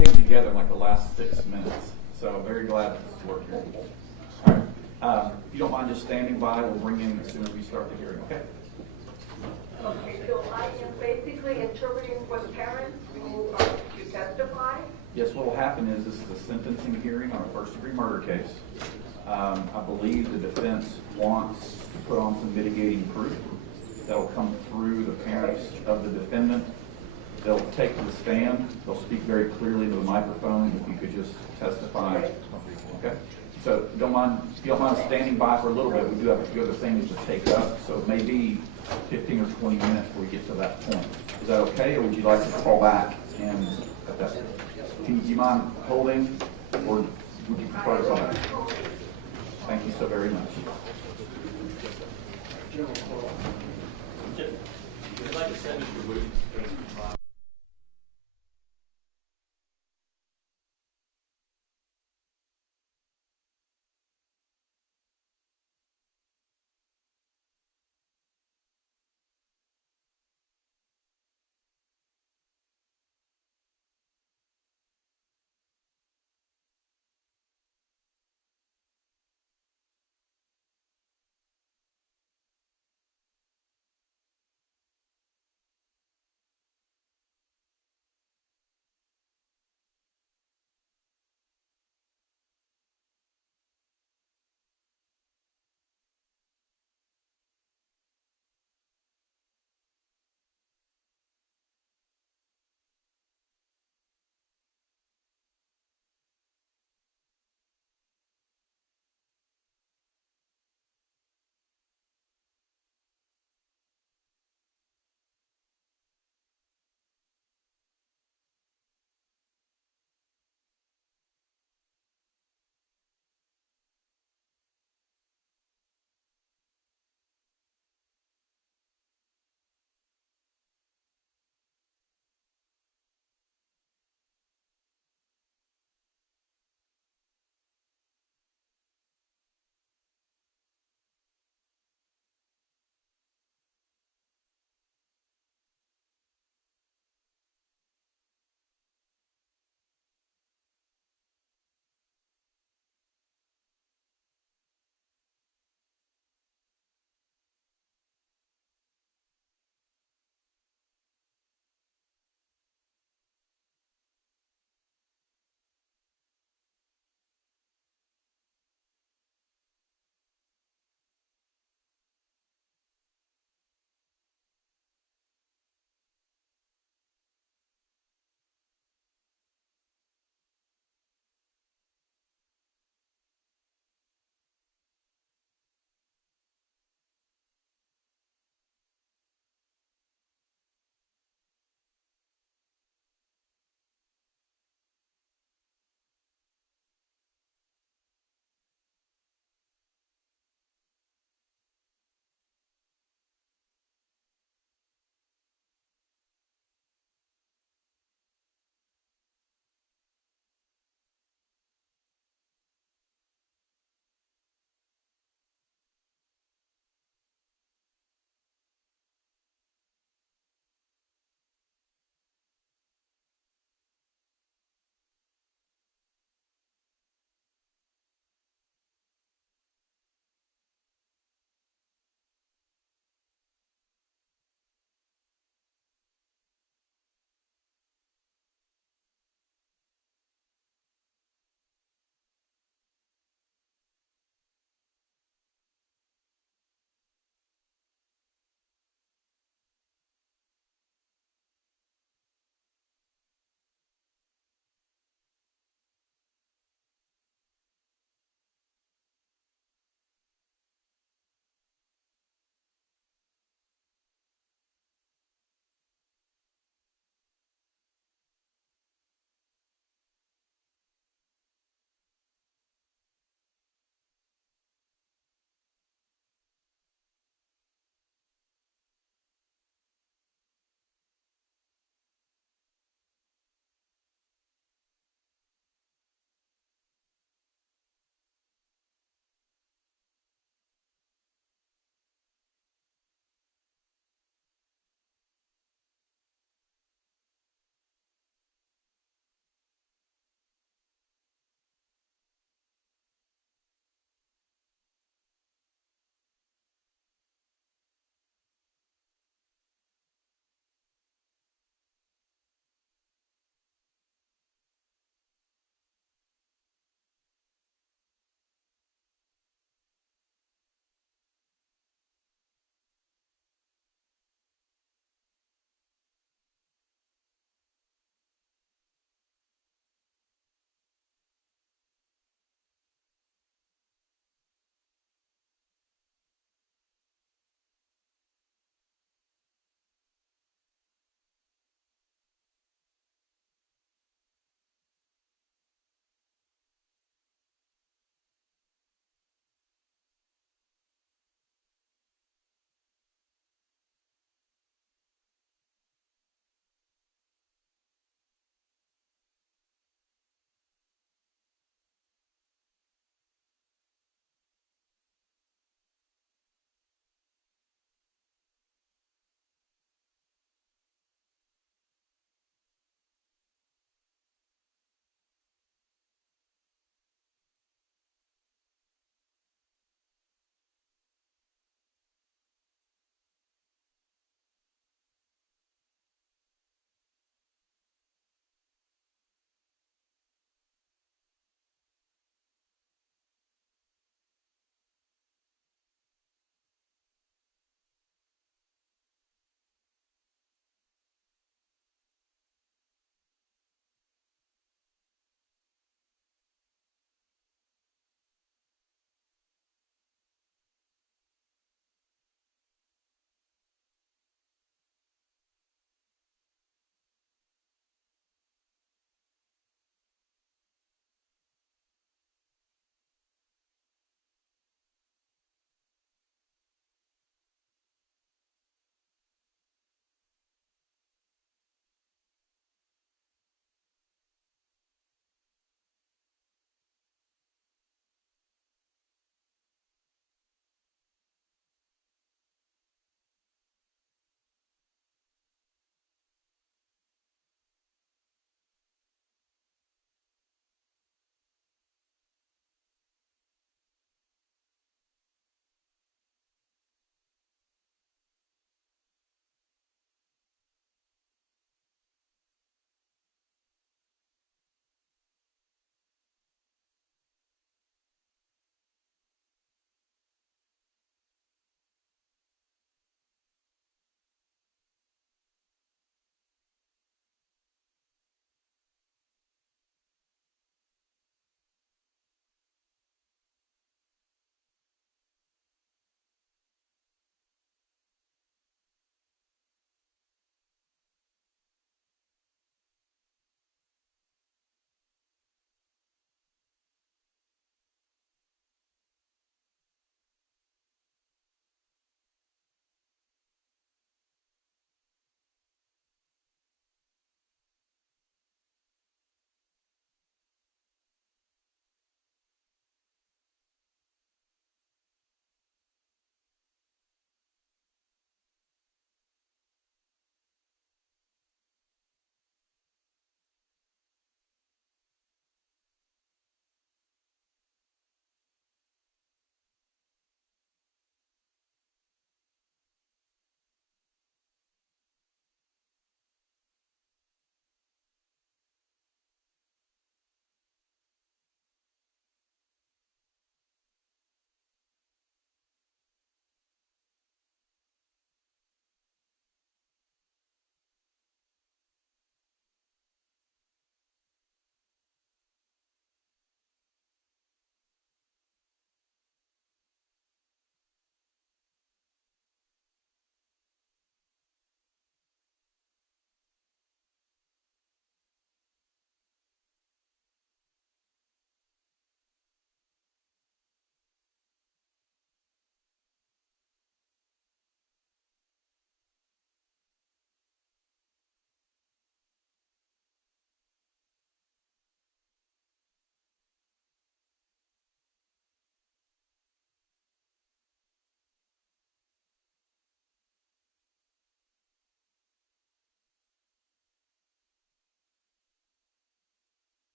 came together in like the last 6 minutes. So very glad to work here. All right. If you don't mind just standing by, we'll bring in as soon as we start the hearing, okay? Okay, so I am basically interpreting for the parents who are to testify. Yes, what will happen is this is a sentencing hearing on a first-degree murder case. I believe the defense wants to put on some mitigating proof that'll come through the parents of the defendant. They'll take to the stand. They'll speak very clearly to the microphone. If you could just testify. Okay? So if you don't mind standing by for a little bit. We do have a few other things to take up. So it may be 15 or 20 minutes before we get to that point. Is that okay, or would you like to call back and at that? Do you mind holding, or would you prefer to call back? Thank you so very much. I'd like to send Mr. Woods.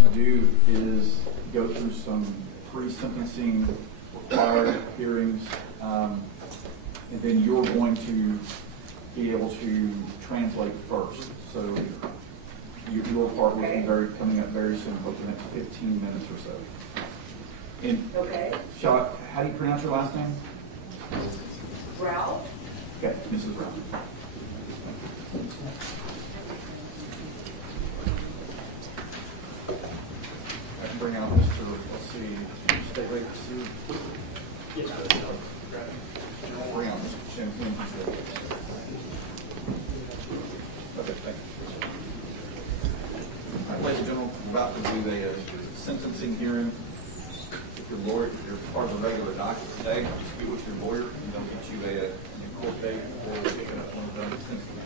going to do is go through some pre-sentencing required hearings, and then you're going to be able to translate first. So your part will be coming up very soon, like the next 15 minutes or so. And Okay. how do you pronounce your last name? Ralph? Okay, Mrs. Brown. I can bring out Mr. Let's see, state rate Sue. Yes, Bring out Mr. Chen. Okay, thank you. All right, ladies and gentlemen, we're about to do a sentencing hearing. If your lawyer, if you're part of the regular docket today, just be with your lawyer and they'll get you a court date or picking up one of the sentencing.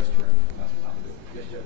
Yes, Judge.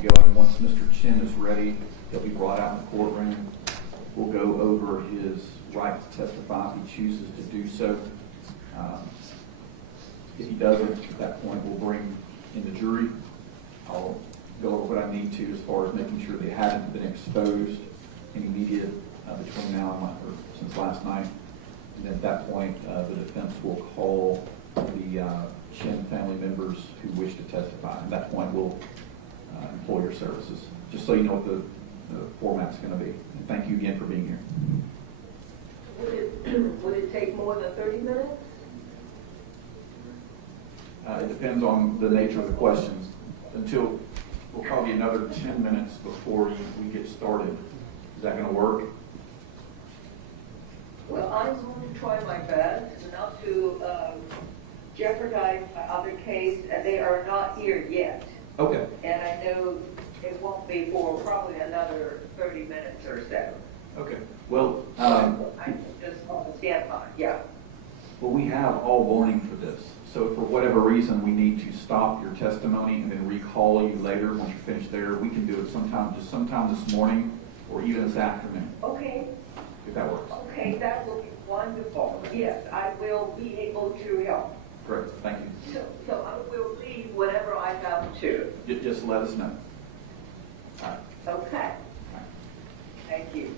And once Mr. Chen is ready, he'll be brought out in the courtroom. We'll go over his right to testify if he chooses to do so. If he doesn't, at that point, we'll bring in the jury. I'll go over what I need to as far as making sure they haven't been exposed in media between now and since last night. And then at that point, the defense will call the Chen family members who wish to testify. At that point, we'll employer services, just so you know what the format's going to be. And thank you again for being here. Would it take more than 30 minutes? It depends on the nature of the questions. Until we'll probably another 10 minutes before we get started. Is that going to work? Well, I'm going to try my best not to jeopardize my other case, and they are not here yet. Okay. And I know it won't be for probably another 30 minutes or so. Okay. Well, I just on the standby, yeah. well, we have all morning for this. So if for whatever reason we need to stop your testimony and then recall you later once you're finished there, we can do it sometime this morning or even this afternoon, Okay, if that works. okay, that will be wonderful. Yes, I will be able to help. Great. Thank you. So I will leave whenever I have to. Just let us know. All right. Okay, thank you.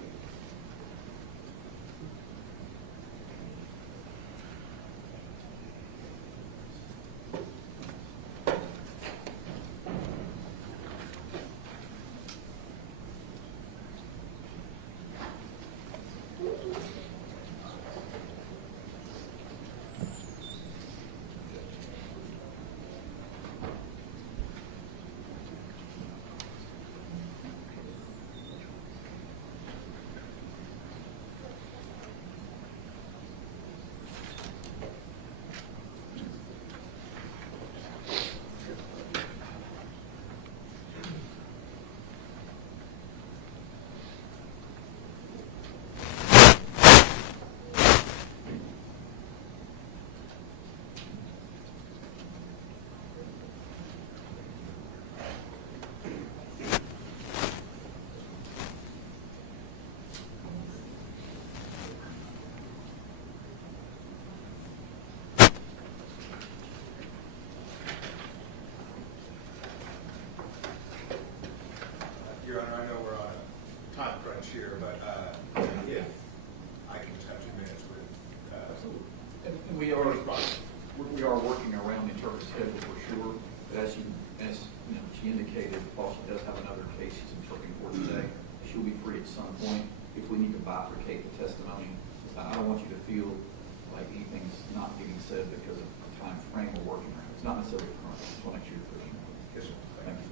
her schedule for sure. But as she indicated, while she does have another case she's interpreting for today, she'll be free at some point. If we need to bifurcate the testimony, I don't want you to feel like anything's not getting said because of the time frame we're working around. It's not necessarily current. I just want to make sure you're pushing. Yes, sir. Thank you.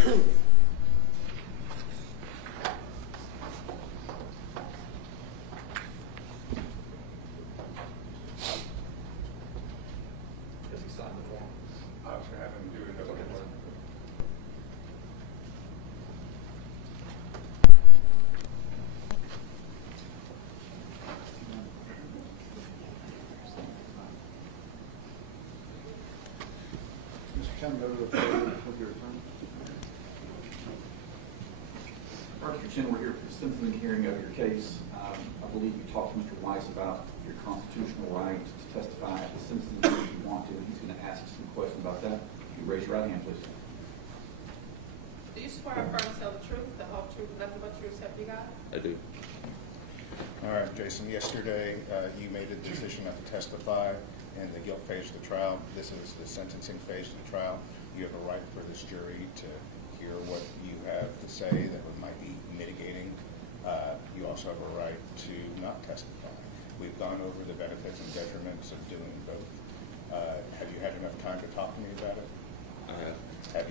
Has he signed the form? I was going to have him do another one. Mr. Chen, go to the podium with your attorney. Mr. Chen, we're here for the sentencing hearing of your case. I believe you talked to Mr. Weiss about your constitutional right to testify at the sentencing hearing if you want to, and he's going to ask you some questions about that. If you raise your right hand, please. Do you swear affirm to tell the truth, the whole truth, nothing but the truth, so help you God? I do. All right, Jason, yesterday you made a decision not to testify in the guilt phase of the trial. This is the sentencing phase of the trial. You have a right for this jury to hear what you have to say that might be mitigating. You also have a right to not testify. We've gone over the benefits and detriments of doing both. Have you had enough time to talk to me about it? I have.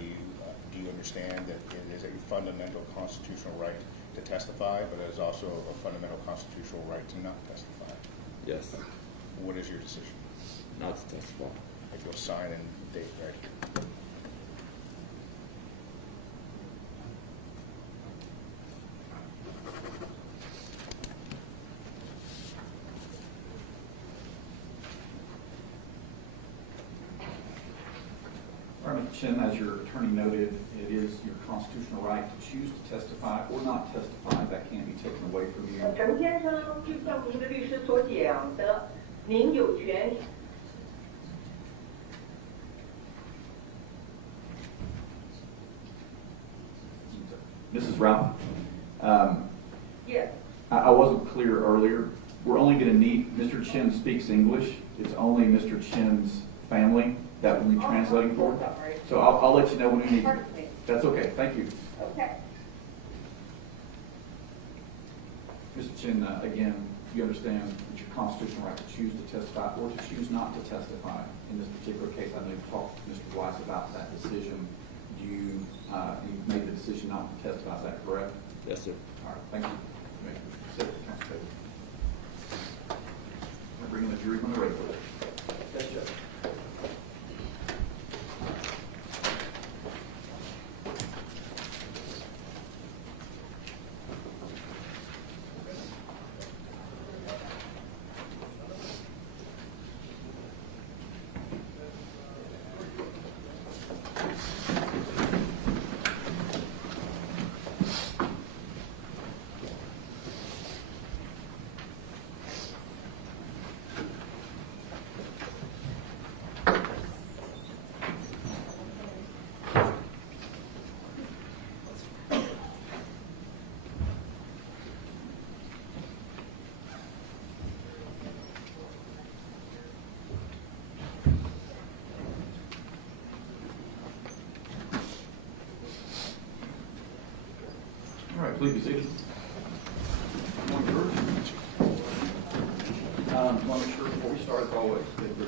Do you understand that it is a fundamental constitutional right to testify, but it is also a fundamental constitutional right to not testify? Yes. What is your decision? Not to testify. If you'll sign and date right here. All right, Mr. Chen, as your attorney noted, it is your constitutional right to choose to testify or not testify. That can't be taken away from you. 陈先生，就像您的律师所讲的，您有权。Mrs. Ralph, Yes. I wasn't clear earlier. We're only going to need, Mr. Chen speaks English. It's only Mr. Chen's family that we'll be translating for. So I'll let you know when we need Pardon me. That's okay, thank you. Okay. Mr. Chen, again, you understand it's your constitutional right to choose to testify or to choose not to testify. In this particular case, I know you've talked to Mr. Weiss about that decision. You made the decision not to testify, is that correct? Yes, sir. All right, thank you. You may sit at the council table. I'm bringing the jury on the regular. Yes, Judge. All right, please be seated. Want to make sure before we start, as always, that the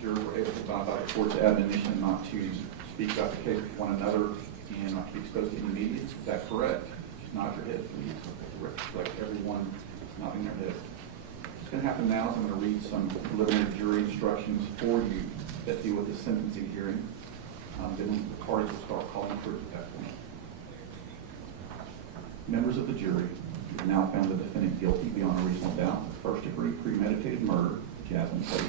jurors were able to abide by the court's admonition not to speak about the case with one another and not to be exposed to any media. Is that correct? Just nod your head, please. Reflect everyone nodding their head. What's going to happen now is I'm going to read some preliminary jury instructions for you that deal with the sentencing hearing. Then the parties will start calling proof at that point. Members of the jury, you have now found the defendant guilty beyond a reasonable doubt of first-degree premeditated murder, Jasmine Pace,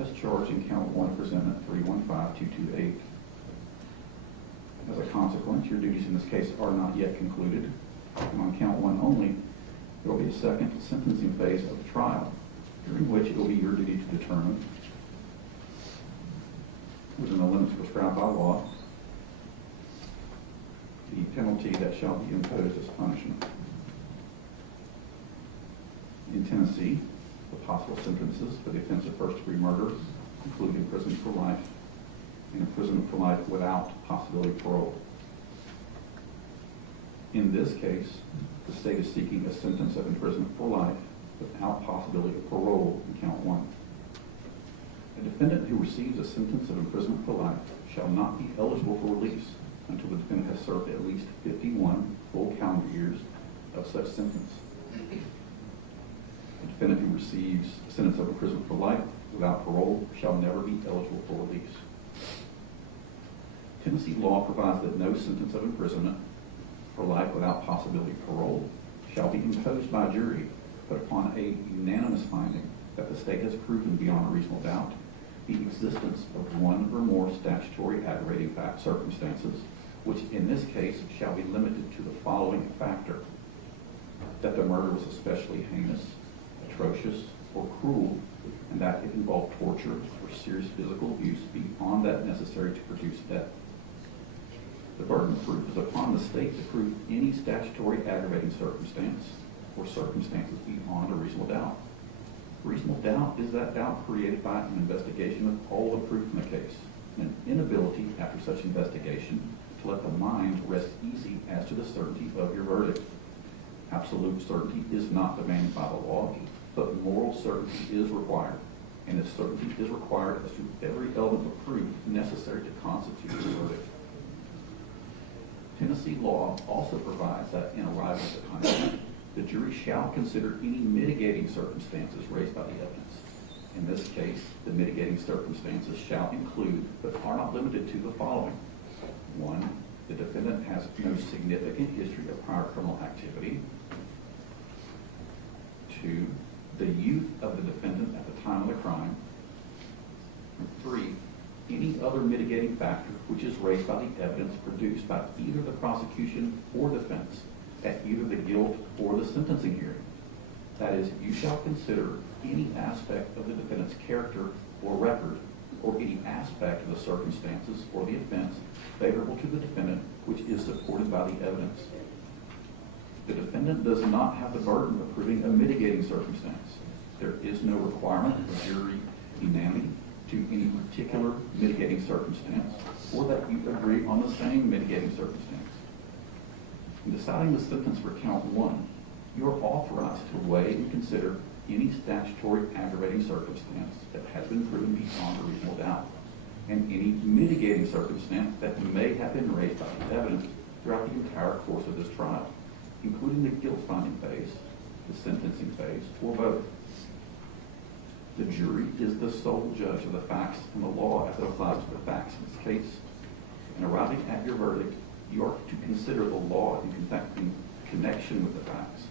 as charged in count 1 of presentment 315228. As a consequence, your duties in this case are not yet concluded. And on count 1 only, there will be a second sentencing phase of the trial, during which it will be your duty to determine, within the limits prescribed by law, the penalty that shall be imposed as punishment. In Tennessee, the possible sentences for the offense of first-degree murder include imprisonment for life and imprisonment for life without possibility of parole. In this case, the state is seeking a sentence of imprisonment for life without possibility of parole in count 1. A defendant who receives a sentence of imprisonment for life shall not be eligible for release until the defendant has served at least 51 full calendar years of such sentence. A defendant who receives a sentence of imprisonment for life without parole shall never be eligible for release. Tennessee law provides that no sentence of imprisonment for life without possibility of parole shall be imposed by a jury, but upon a unanimous finding that the state has proven beyond a reasonable doubt the existence of one or more statutory aggravating circumstances, which in this case shall be limited to the following factor: that the murder was especially heinous, atrocious, or cruel, and that it involved torture or serious physical abuse beyond that necessary to produce death. The burden of proof is upon the state to prove any statutory aggravating circumstance or circumstances beyond a reasonable doubt. Reasonable doubt is that doubt created by an investigation of all the proof in the case, and an inability after such investigation to let the mind rest easy as to the certainty of your verdict. Absolute certainty is not demanded by the law, but moral certainty is required, and this certainty is required as to every element of proof necessary to constitute the verdict. Tennessee law also provides that in arriving at the punishment, the jury shall consider any mitigating circumstances raised by the evidence. In this case, the mitigating circumstances shall include, but are not limited to, the following. 1, the defendant has no significant history of prior criminal activity. 2, the youth of the defendant at the time of the crime. 3, any other mitigating factor which is raised by the evidence produced by either the prosecution or defense at either the guilt or the sentencing hearing. That is, you shall consider any aspect of the defendant's character or record, or any aspect of the circumstances or the offense favorable to the defendant which is supported by the evidence. The defendant does not have the burden of proving a mitigating circumstance. There is no requirement of jury unanimity to any particular mitigating circumstance, or that you agree on the same mitigating circumstance. In deciding the sentence for count 1, you are authorized to weigh and consider any statutory aggravating circumstance that has been proven beyond a reasonable doubt, and any mitigating circumstance that may have been raised by the evidence throughout the entire course of this trial, including the guilt-finding phase, the sentencing phase, or both. The jury is the sole judge of the facts and the law as it applies to the facts in this case. In arriving at your verdict, you are to consider the law in connection with the facts,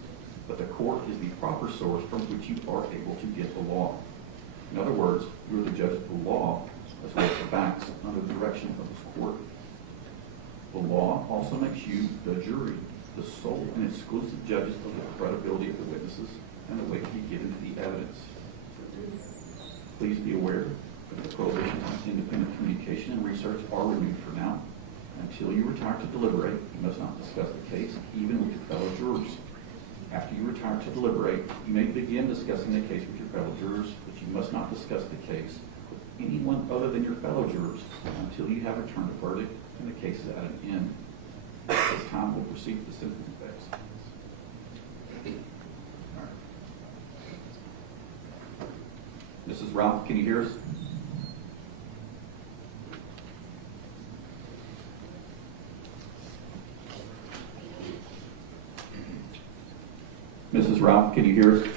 but the court is the proper source from which you are able to get the law. In other words, you are the judge of the law as well as the facts under the direction of this court. The law also makes you, the jury, the sole and exclusive judges of the credibility of the witnesses and the weight to be given to the evidence. Please be aware that the prohibitions on independent communication and research are renewed for now. Until you retire to deliberate, you must not discuss the case, even with your fellow jurors. After you retire to deliberate, you may begin discussing the case with your fellow jurors, but you must not discuss the case with anyone other than your fellow jurors until you have returned a verdict and the case is at an end. At this time, we'll proceed to the sentencing phase. All right. Mrs. Ralph, can you hear us? Mrs. Ralph, can you hear us?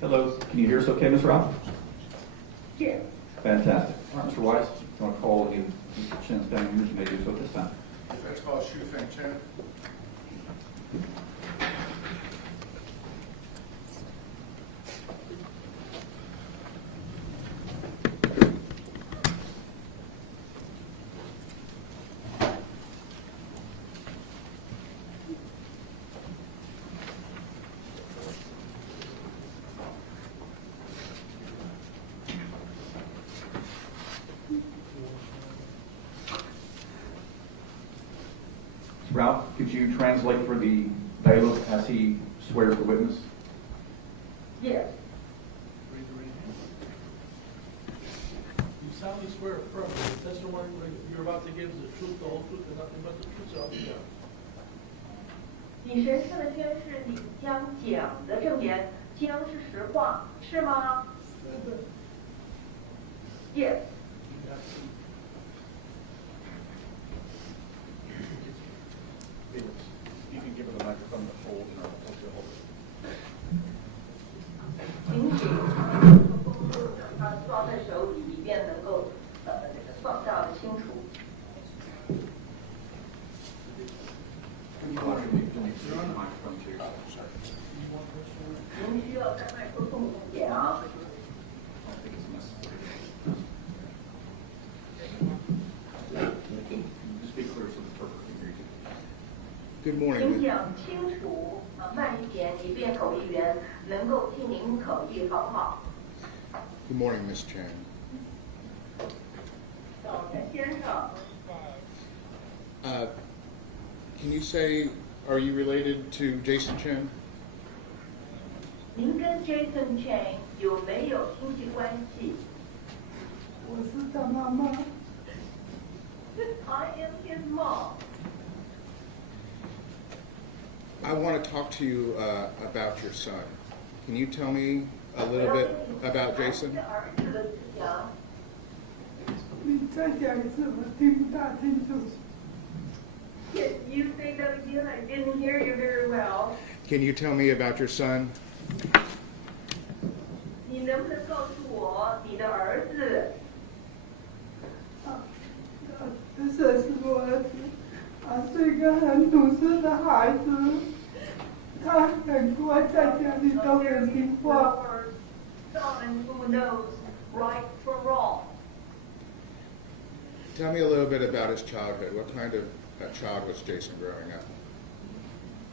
Hello, can you hear us okay, Ms. Ralph? Yes. Fantastic. All right, Mr. Weiss, if you want to call you, Mr. Chen's family members, you may do so at this time. Defense calls Shu Feng Chen. Ralph, could you translate for the bailiff as he swears the witness? Yes. Raise your right hand. You solemnly swear affirmatively the testimony you're about to give is the truth, the whole truth, and nothing but the truth, so help you God. 你神圣的宣誓，你将讲的证言将是实话，是吗？Yes. You can give her the microphone to hold and I'll hold it. 请请他抓在手里，以便能够放大的清楚。您需要在麦克风讲。Good 请 morning. 讲清楚，慢一点，以便口译员能够听您口译，好不好？ Good morning, Ms. Chen. 早晨，先生。 Can you say, are you related to Jason Chen? 您跟 Jason Chen 有没有亲戚关系？我是他妈妈。 I am his mom. I want to talk to you about your son. Can you tell me a little bit about Jason? 儿子的思想。你再讲一次，我听不大清楚。 Can you say that again? I didn't hear you very well. Can you tell me about your son? 你能不能告诉我你的儿子？这是我儿子，他是一个很懂事的孩子，他很乖，在家里都很听话。 Someone who knows right from wrong. Tell me a little bit about his childhood. What kind of child was Jason growing up?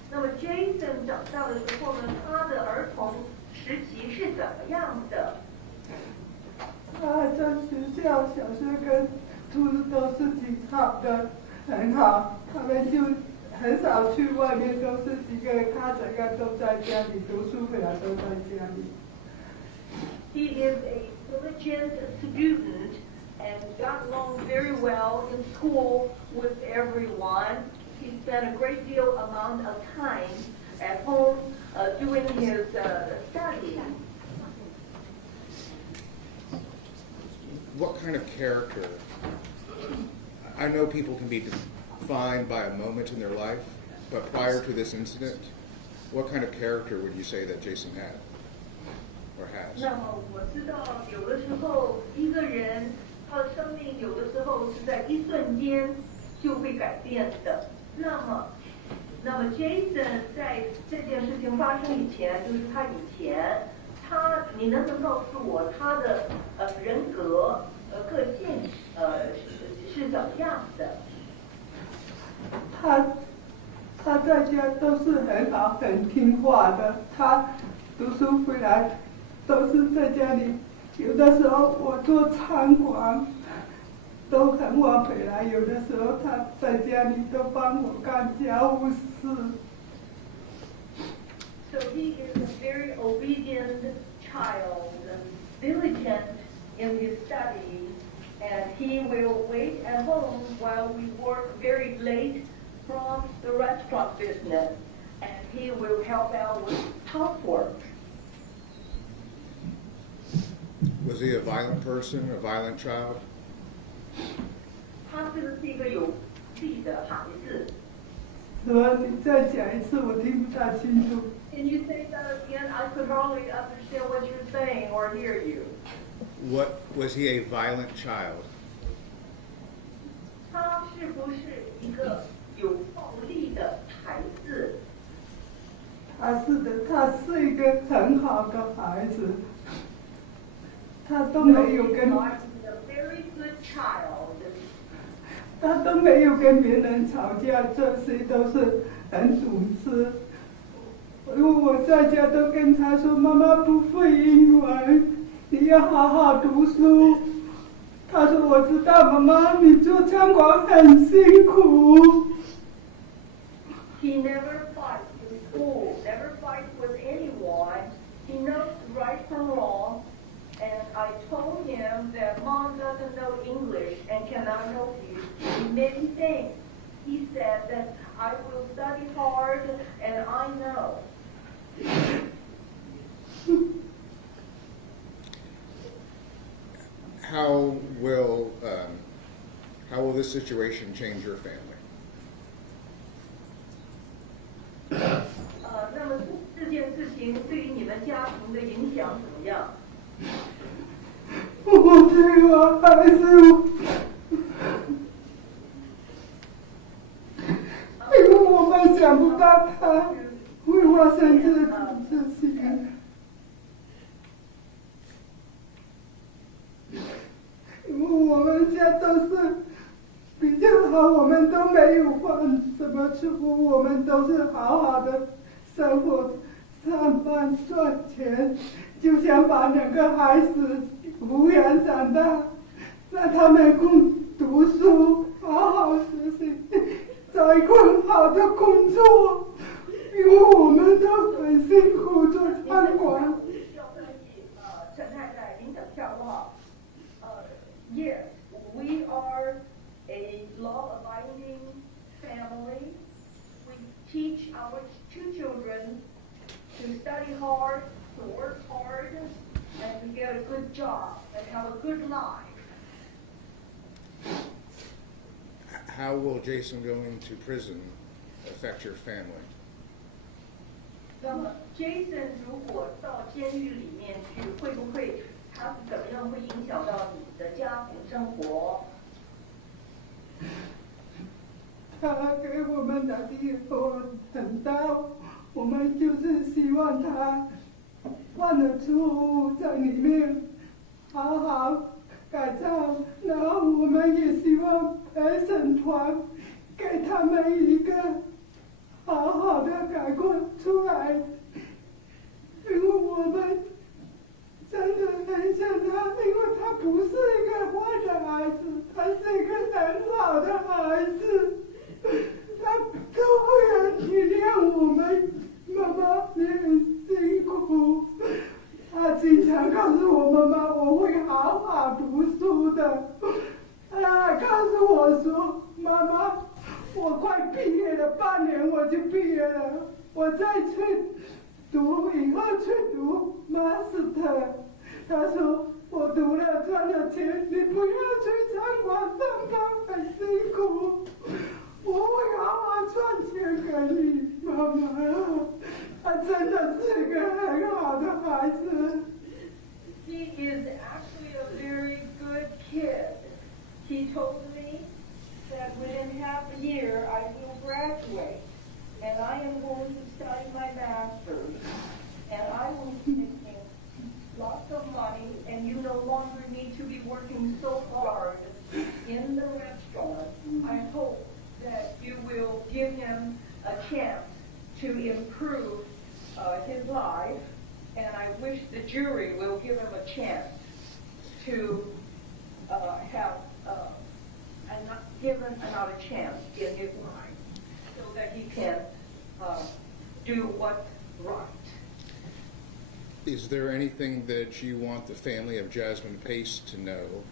那么 Jason 长大的时候呢，他的儿童时期是怎么样的？他在学校小学跟初中都是挺好的，很好。他们就很少去外面，都是几个人，他整个都在家里读书，回来都在家里。 He is a diligent student and got along very well in school with everyone. He spent a great deal amount of time at home doing his studying. What kind of character? I know people can be defined by a moment in their life, but prior to this incident, what kind of character would you say that Jason had or has? 那么我知道，有的时候一个人他的生命有的时候是在一瞬间就会改变的。那么 Jason 在这件事情发生以前，就是他以前，你能不能告诉我他的人格个性是怎么样的？他在家都是很好，很听话的。他读书回来都是在家里，有的时候我做餐馆都很晚回来，有的时候他在家里都帮我干家务事。So he is a very obedient child, diligent in his studies, and he will wait at home while we work very late from the restaurant business, and he will help out with housework. Was he a violent person, a violent child? 他是不是一个有力的孩子？什么？你再讲一次，我听不大清楚。 Can you say that again? I could hardly understand what you're saying or hear you. What was he a violent child? 他是不是一个有暴力的孩子？他是的，他是一个很好的孩子，他都没有跟 No, he's a very good child. 他都没有跟别人吵架，这些都是很懂事。因为我在家都跟他说，妈妈不会英文，你要好好读书。他说我知道，妈妈，你做餐馆很辛苦。He never fights in school, never fights with anyone. He knows right from wrong. And I told him that Mom doesn't know English and cannot help you in many things. He said that I will study hard and I know. How will this situation change your family? 那么这件事情对于你们家庭的影响怎么样？我对我孩子，因为我们想不到他会发生这种事情。因为我们家都是比较好，我们都没有犯什么错误，我们都是好好的生活、上班赚钱，就想把两个孩子抚养长大，让他们共读书，好好学习，找一份好的工作，因为我们都很辛苦做餐馆。陈太太，您等一下好不好？Yes, we are a law-abiding family. We teach our two to study hard, to work hard, and to get a good job and have a good life. How will Jason going to prison affect your family? 那么 Jason 如果到监狱里面去，会不会他是怎么样会影响到你的家庭生活？他给我们的地方很大，我们就是希望他犯了错误在里面好好改造，然后我们也希望陪审团给他们一个好好的改过出来，因为我们真的很想他，因为他不是一个坏的孩子，他是一个很好的孩子，他都会很体谅我们妈妈也很辛苦，他经常告诉我妈妈我会好好读书的，他还告诉我说妈妈我快毕业了，半年我就毕业了，我再去读，以后去读 master。他说我读了赚了钱，你不要去餐馆上班，很辛苦，我会好好赚钱给你，妈妈。他真的是一个很好的孩子。He is actually a very good kid. He told me that within half a year I will graduate, and I am going to study my master's, and I will be making lots of money, and you no longer need to be working so hard in the restaurant. I hope that you will give him a chance to improve his life, and I wish the jury will give him a chance to give him another chance in his life so that he can do what's right. Is there anything that you want the family of Jasmine Pace to know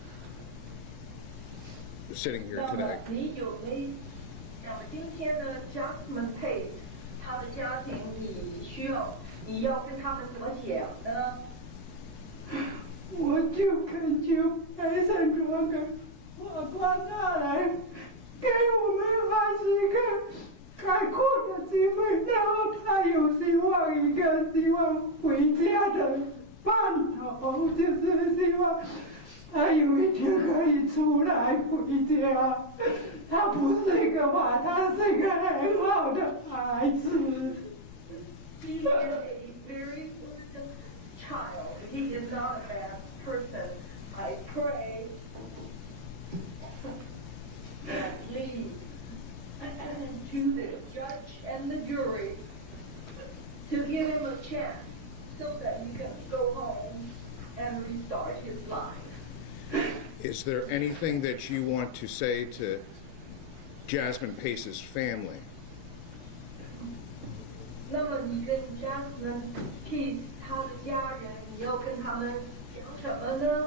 sitting here 那么 today? 你有没今天的 Jasmine Pace 他的家庭，你要跟他们怎么讲呢？我就恳求陪审团跟法官大人给我们孩子一个改过的机会，然后他有希望回家的盼头，就是希望他有一天可以出来回家。他不是一个坏，他是一个很好的孩子。He is a very good child. He is not a bad person. I pray that lead to the judge and the jury to give him a chance so that he can go home and restart his life. Is there anything that you want to say to Jasmine Pace's family? 那么你跟 Jasmine Pace 他的家人，你要跟他们讲什么呢？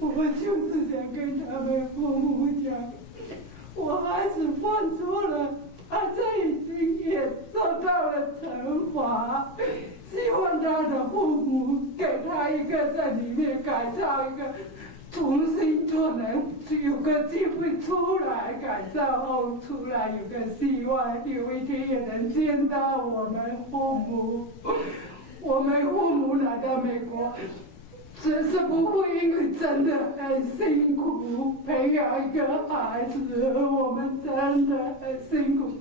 我就是想跟他们父母讲，我孩子犯错了，他这已经也受到了惩罚，希望他的父母给他一个在里面改造一个。重新做人，有个机会出来改造后出来，有个希望，有一天也能见到我们父母。我们父母来到美国，只是不会因为真的很辛苦培养一个孩子，我们真的很辛苦。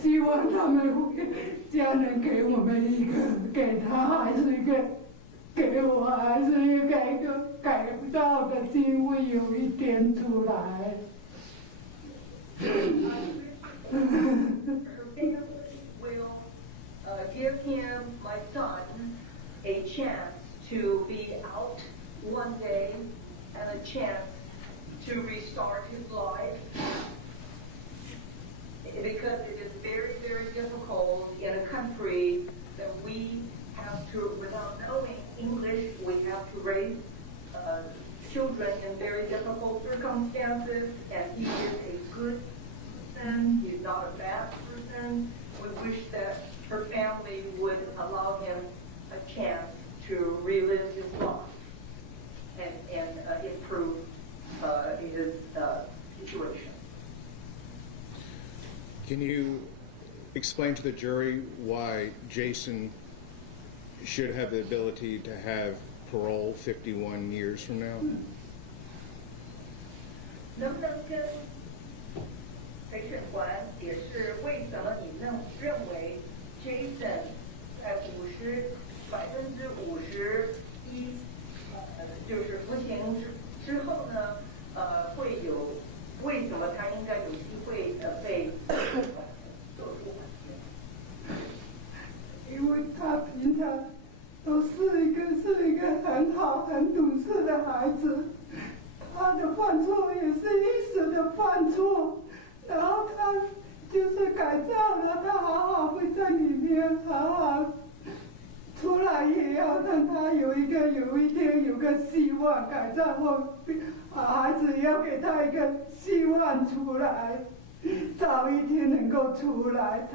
希望他们会家人给我们一个，给他孩子一个。给我还是一个改造的机会，有一天出来。will give him, my son, a chance to be out one day and a chance to restart his life. Because it is very, very difficult in a country that we have to, without knowing English, we have to raise children in very difficult circumstances, and he is a good person, he's not a bad person. We wish that her family would allow him a chance to relive his life and improve his situation. Can you explain to the jury why Jason should have the ability to have parole 51 years from now? 能不能跟陪审官解释为什么你认为 Jason 在51%，就是服刑之后呢，会有为什么他应该有机会被做出缓刑？因为他平常都是一个很好、很懂事的孩子，他的犯错也是一时的犯错，然后他就是改造了，他好好会在里面好好，出来也要让他有一天有个希望，改造后，孩子要给他一个希望出来，早一天能够出来，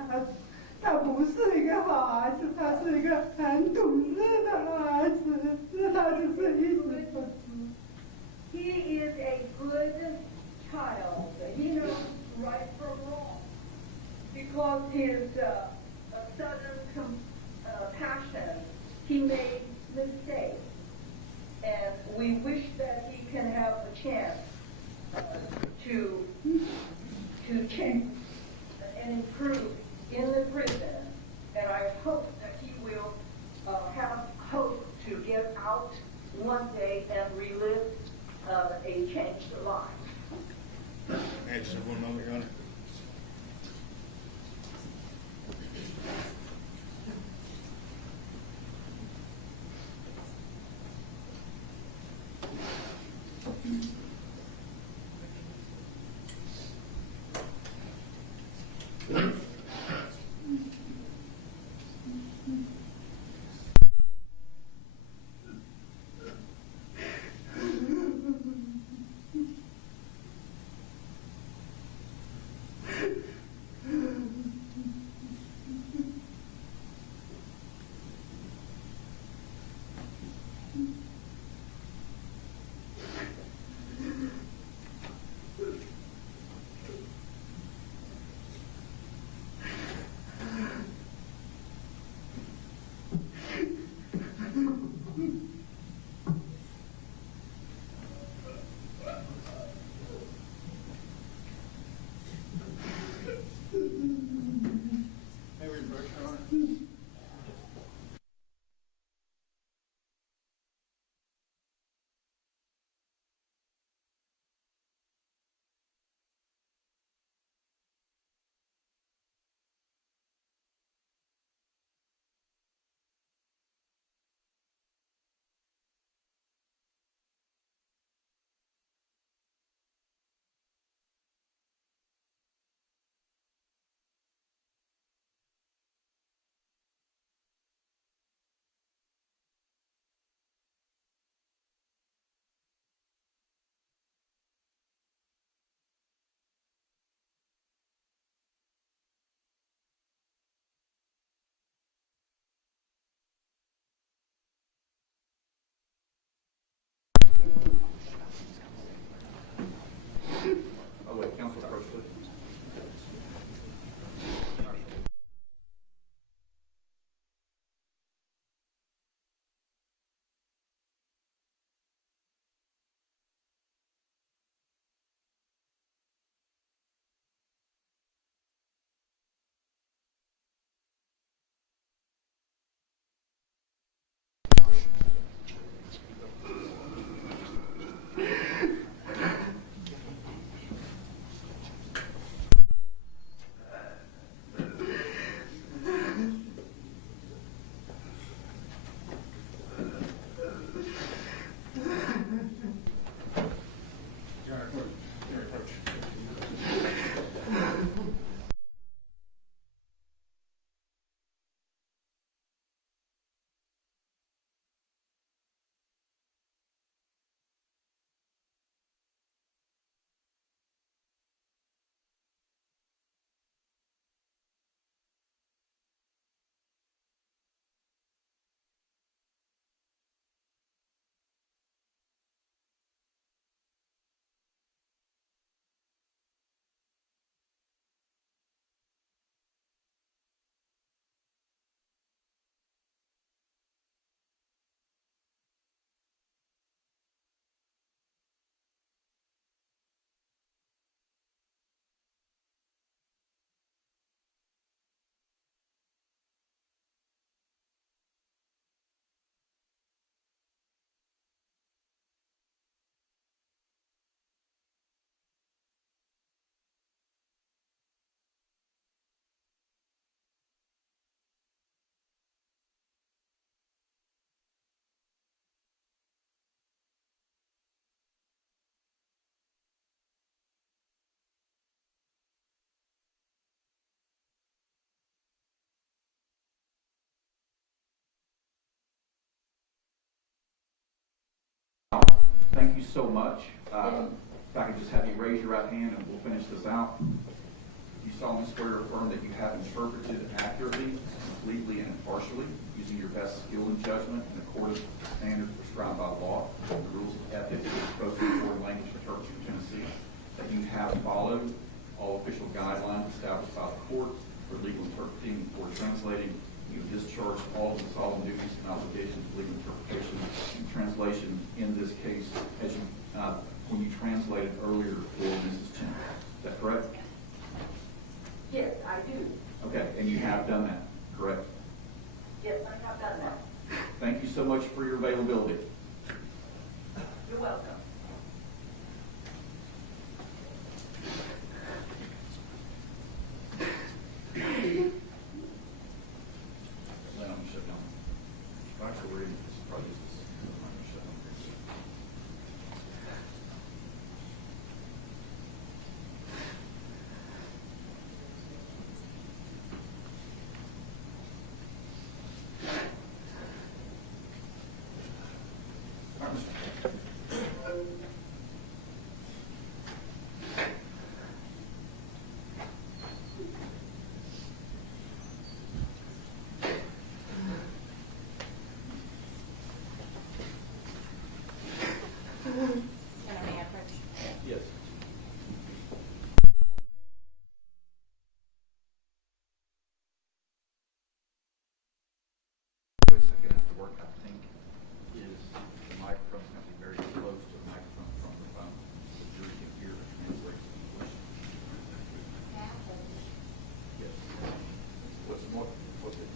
他不是一个好孩子，他是一个很懂事的孩子，他就是一直犯错。He is a good child. He knows right from wrong because his sudden passion. He made mistakes, and we wish that he can have a chance to change and improve in the prison. And I hope that he will have hope to get out one day and relive a changed life. Just one moment, Your Honor. so much. If I could just have you raise your right hand and we'll finish this out. You solemnly swear or affirm that you have interpreted accurately, completely, and impartially, using your best skill and judgment in accordance with the standards prescribed by law, the rules of ethics, and spoken foreign language interpretation of Tennessee, that you have followed all official guidelines established by the court for legal interpreting or translating. You discharge all of the solemn duties and obligations of legal interpretation and translation in this case as you, when you translated earlier for Mrs. Chen. Is that correct? Yes, I do. Okay, and you have done that, correct? Yes, I have done that. Thank you so much for your availability. You're welcome. Let them shut down. Dr. Reed, this is probably just shut down. All right, Mr. Yes. Ways that can have to work, I think, is the microphone's going to be very close to the microphone from the phone. The jury can hear the translation of English. Yes. What's more, what's it,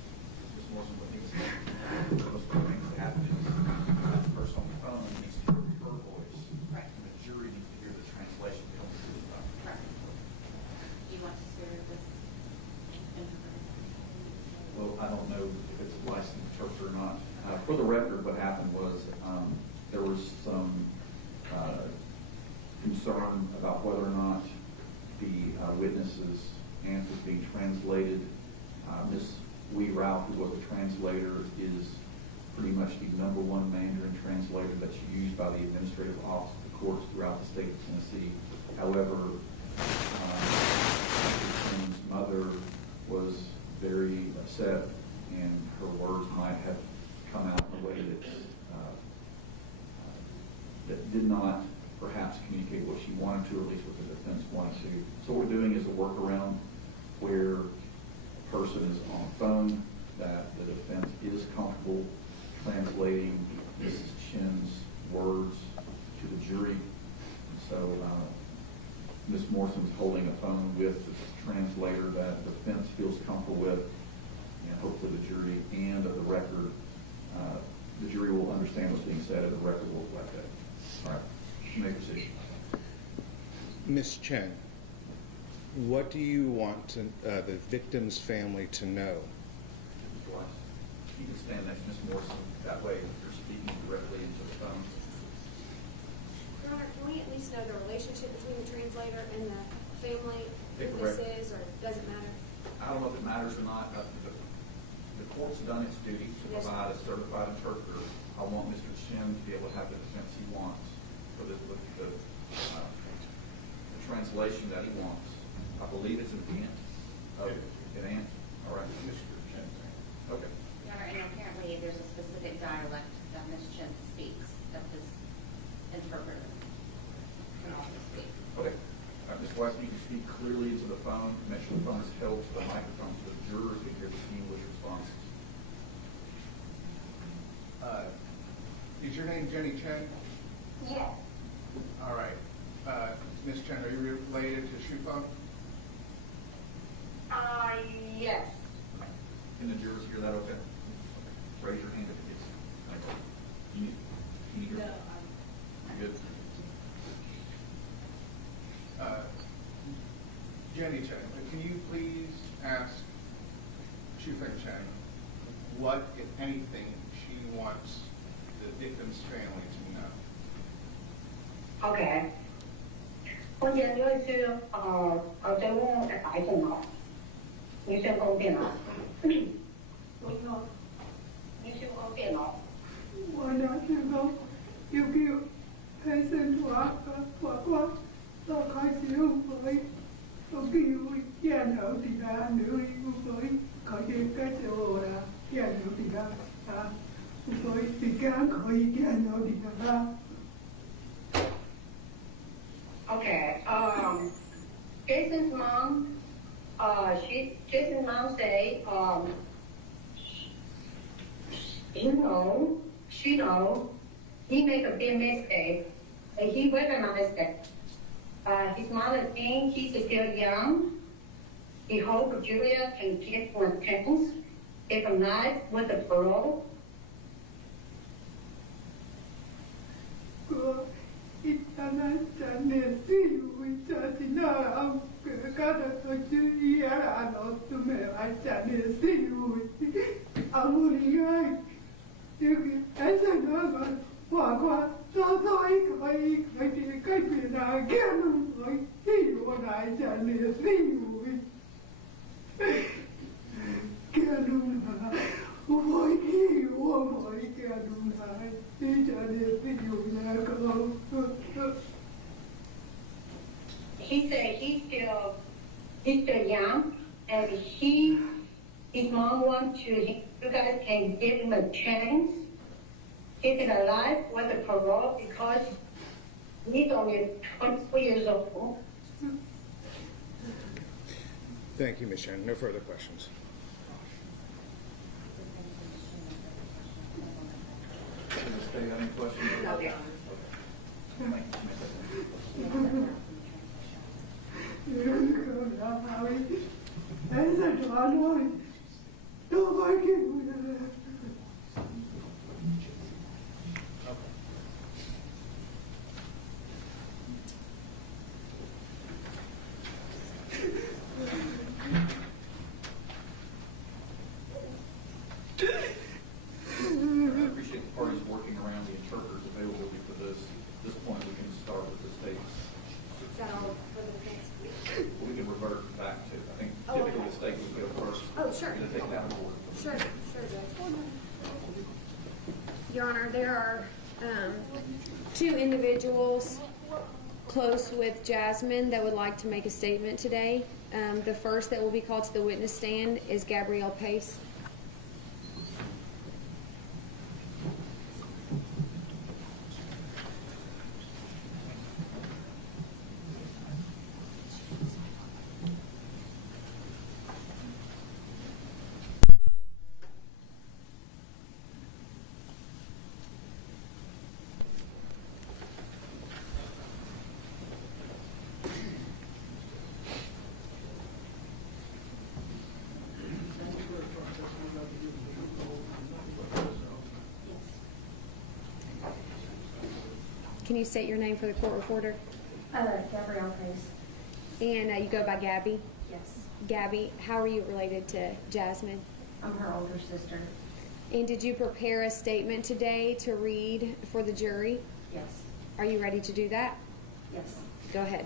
Ms. Morrison, what needs to happen? Most of the things that happen is the person on the phone needs to hear her voice. Right. And the jury needs to hear the translation coming through the phone. Right. You want to steer this interpreter? Well, I don't know if it's a licensed interpreter or not. For the record, what happened was there was some concern about whether or not the witnesses' answers being translated. Ms. Wee Ralph, who was a translator, is pretty much the #1 Mandarin translator that's used by the administrative office of the courts throughout the state of Tennessee. However, Chen's mother was very upset, and her words might have come out in a way that did not perhaps communicate what she wanted to, or at least what the defense wanted to. So what we're doing is a workaround where a person is on a phone, that the defense is comfortable translating Mrs. Chen's words to the jury. So Ms. Morrison's holding a phone with the translator that the defense feels comfortable with, and hopefully the jury and the record, the jury will understand what's being said, and the record will reflect that. All right, you may proceed. Ms. Chen, what do you want the victim's family to know? Mr. Weiss, you can stand next to Ms. Morrison. That way you're speaking directly into the phone. Your Honor, can we at least know the relationship between the translator and the family, Yeah, who correct. this is, or does it matter? I don't know if it matters or not. The court's done its duty to Yes. provide a certified interpreter. I want Mr. Chen to be able to have the defense he wants for the translation that he wants. I believe it's an ant. Oh, an ant? All right. Mr. Chen. Okay. Your Honor, and apparently there's a specific dialect that Ms. Chen speaks, that this interpreter can also speak. Okay. Ms. Weiss, you can speak clearly into the phone. Make sure the phone is held to the microphone so the jurors can hear the English responses. Is your name Jenny Chen? Yes. All right. Ms. Chen, are you related to Shufeng? Yes. Can the jurors hear that okay? Raise your hand if it gets echoed. Can you hear? You're good? Jenny Chen, can you please ask Shufeng Chen what, if anything, she wants the victim's family to know? OK，我見咗書，對我嘅大眾啊，你想講邊啊？你想講邊啊？我拿这个又给陪生活活过到开始有会，都叫见好地啦，你会可以介绍我啦，见好地啦啊，所以时间可以见好地啦。Okay. Jason's mom. Jason's mom say. She know. He make a big mistake. And he recognized that. His mother think he's still young. He hope Julia can get more chance. If not, with the parole. He said he's still young, and his mom wants you guys can give him a chance, keep it alive with the parole because he's only 24 years old. Thank you, Ms. Chen. No further questions. Does the state have any questions? No, Your Honor. I appreciate the parties working around the interpreter's availability for this. At this point, we can start with the state's. Is that all for the defense? We can revert back to, I think Oh, typically okay. the state would go first. Oh, sure. To take that forward. Sure, Judge. Your Honor, there are two individuals close with Jasmine that would like to make a statement today. The first that will be called to the witness stand is Gabrielle Pace. Can you state your name for the court reporter? Gabrielle Pace. And you go by Gabby? Yes. Gabby, how are you related to Jasmine? I'm her older sister. And did you prepare a statement today to read for the jury? Yes. Are you ready to do that? Yes. Go ahead.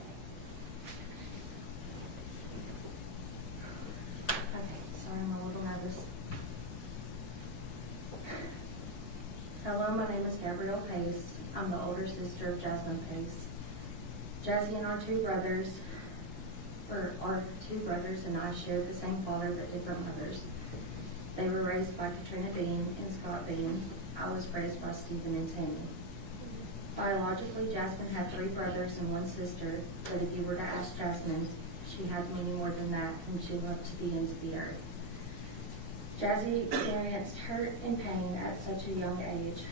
Okay, sorry, I'm a little nervous. Hello, my name is Gabrielle Pace. I'm the older sister of Jasmine Pace. Jazzy and our two brothers and I shared the same father but different mothers. They were raised by Katrina Bean and Scott Bean. I was raised by Stephen and Tammy. Biologically, Jasmine had 3 brothers and 1 sister, but if you were to ask Jasmine, she had many more than that, and she loved to be into the earth. Jazzy experienced hurt and pain at such a young age.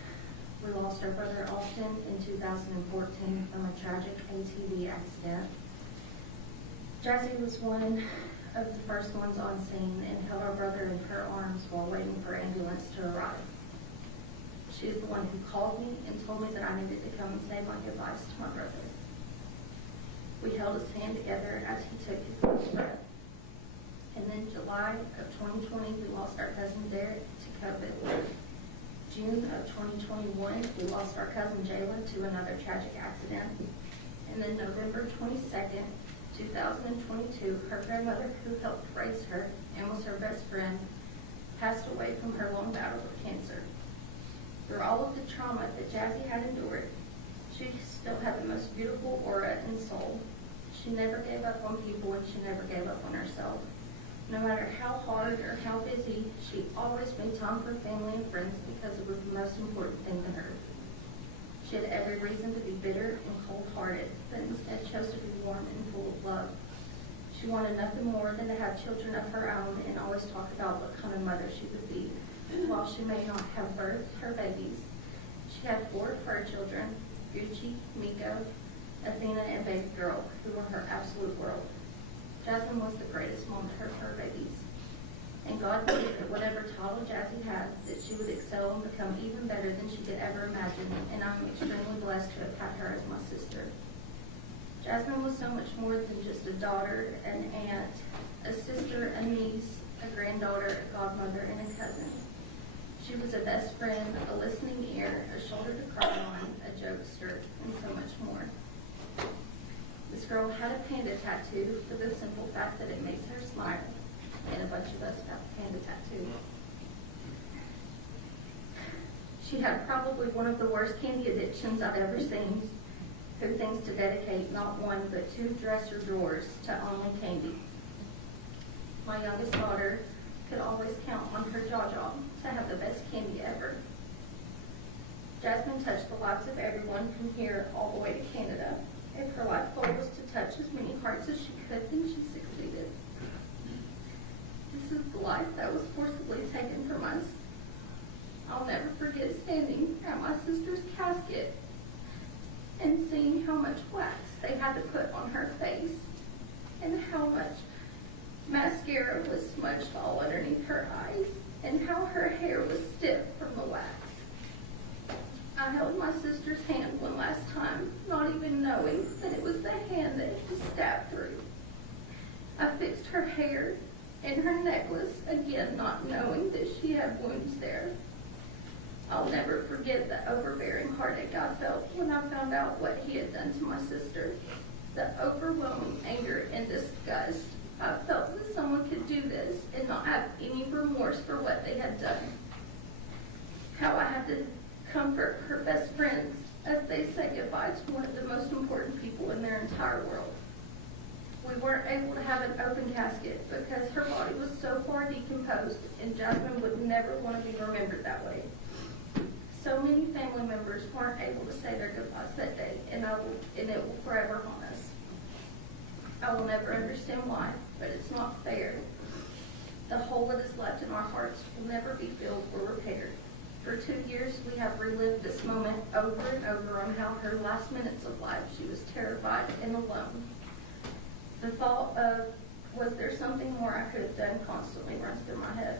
We lost our brother Austin in 2014 from a tragic ATV accident. Jazzy was one of the first ones on scene and held our brother in her arms while waiting for ambulance to arrive. She is the one who called me and told me that I needed to come and say my goodbyes to my brother. We held his hand together as he took his last breath. And then July of 2020, we lost our cousin Derek to COVID. June of 2021, we lost our cousin Jayla to another tragic accident. And then November 22nd, 2022, her grandmother, who helped raise her and was her best friend, passed away from her long battle with cancer. Through all of the trauma that Jazzy had endured, she still had the most beautiful aura and soul. She never gave up on people, and she never gave up on herself. No matter how hard or how busy, she always made time for family and friends because it was the most important thing to her. She had every reason to be bitter and cold-hearted, but instead chose to be warm and full of love. She wanted nothing more than to have children of her own and always talk about what kind of mother she would be. While she may not have birthed her babies, she had 4 of her children, Gucci, Miko, Athena, and baby girl, who were her absolute world. Jasmine was the greatest mom to her babies. And God knew that whatever title Jazzy had, that she would excel and become even better than she could ever imagine, and I'm extremely blessed to have had her as my sister. Jasmine was so much more than just a daughter, an aunt, a sister, a niece, a granddaughter, a godmother, and a cousin. She was a best friend, a listening ear, a shoulder to cry on, a jokester, and so much more. This girl had a panda tattoo for the simple fact that it makes her smile, and a bunch of us got the panda tattoo. She had probably one of the worst candy addictions I've ever seen, who thinks to dedicate not 1 but 2 dresser drawers to only candy. My youngest daughter could always count on her jaw to have the best candy ever. Jasmine touched the lives of everyone from here all the way to Canada. If her life goal was to touch as many hearts as she could, then she succeeded. This is the life that was forcibly taken from us. I'll never forget standing at my sister's casket and seeing how much wax they had to put on her face and how much mascara was smudged all underneath her eyes and how her hair was stiff from the wax. I held my sister's hand one last time, not even knowing that it was the hand that she stabbed through. I fixed her hair and her necklace, again not knowing that she had wounds there. I'll never forget the overbearing heartache I felt when I found out what he had done to my sister. The overwhelming anger and disgust. I felt that someone could do this and not have any remorse for what they had done. How I had to comfort her best friends as they said goodbye to one of the most important people in their entire world. We weren't able to have an open casket because her body was so far decomposed, and Jasmine would never want to be remembered that way. So many family members weren't able to say their goodbyes that day, and it will forever haunt us. I will never understand why, but it's not fair. The hole that is left in our hearts will never be filled or repaired. For 2 years, we have relived this moment over and over on how her last minutes of life, she was terrified and alone. The thought of, was there something more I could have done, constantly runs through my head.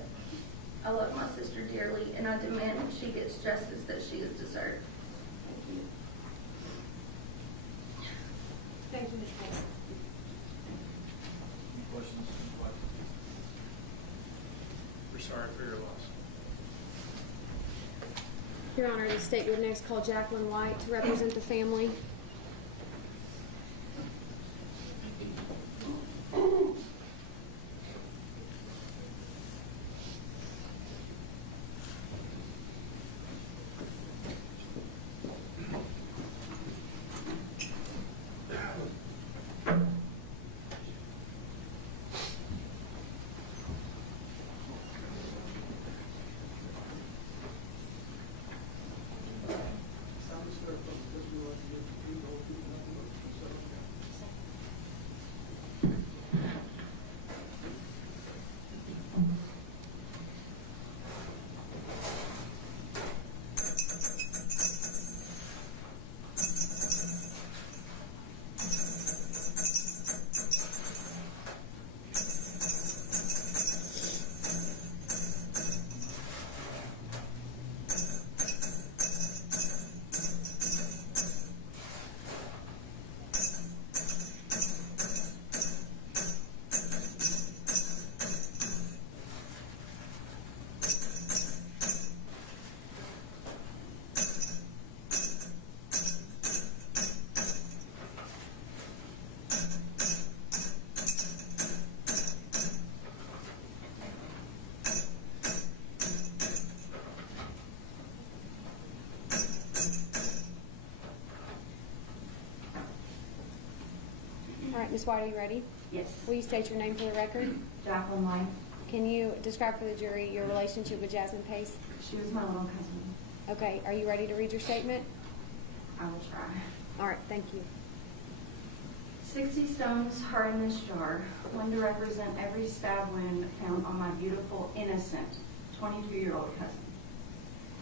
I love my sister dearly, and I demand that she gets justice that she is deserved. Thank you. Thank you, Ms. Pace. Any questions? We're sorry for your loss. Your Honor, the state would next call Jacqueline White to represent the family. All right, Ms. White, are you ready? Yes. Will you state your name for the record? Jacqueline White. Can you describe for the jury your relationship with Jasmine Pace? She was my little cousin. Okay, are you ready to read your statement? I will try. All right, thank you. 60 stones are in this jar, one to represent every stab wound found on my beautiful, innocent 22-year-old cousin.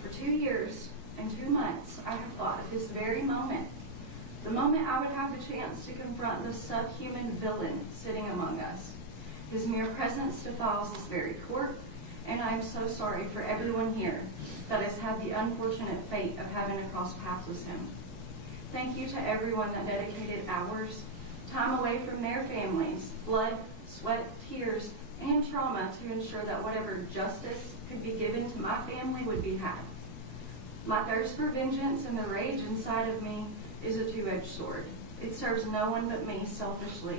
For 2 years and 2 months, I have thought at this very moment, the moment I would have the chance to confront the subhuman villain sitting among us. His mere presence defiles this very court, and I am so sorry for everyone here that has had the unfortunate fate of having to cross paths with him. Thank you to everyone that dedicated hours, time away from their families, blood, sweat, tears, and trauma to ensure that whatever justice could be given to my family would be had. My thirst for vengeance and the rage inside of me is a two-edged sword. It serves no one but me selfishly,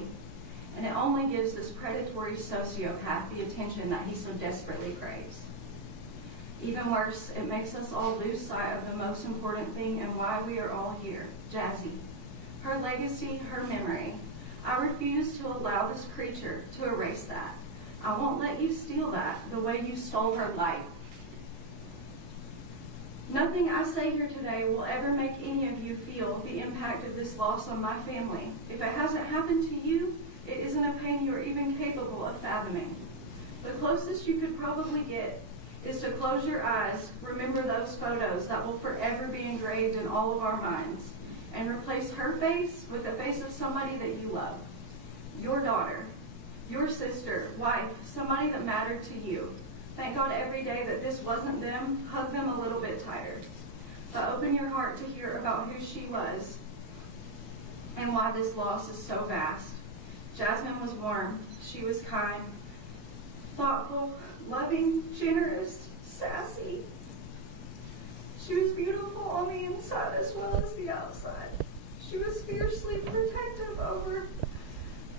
and it only gives this predatory sociopath the attention that he so desperately craves. Even worse, it makes us all lose sight of the most important thing and why we are all here, Jazzy. Her legacy, her memory. I refuse to allow this creature to erase that. I won't let you steal that the way you stole her life. Nothing I say here today will ever make any of you feel the impact of this loss on my family. If it hasn't happened to you, it isn't a pain you are even capable of fathoming. The closest you could probably get is to close your eyes, remember those photos that will forever be engraved in all of our minds, and replace her face with the face of somebody that you love. Your daughter, your sister, wife, somebody that mattered to you. Thank God every day that this wasn't them. Hug them a little bit tighter. But open your heart to hear about who she was and why this loss is so vast. Jasmine was warm. She was kind, thoughtful, loving, generous, sassy. She was beautiful on the inside as well as the outside. She was fiercely protective over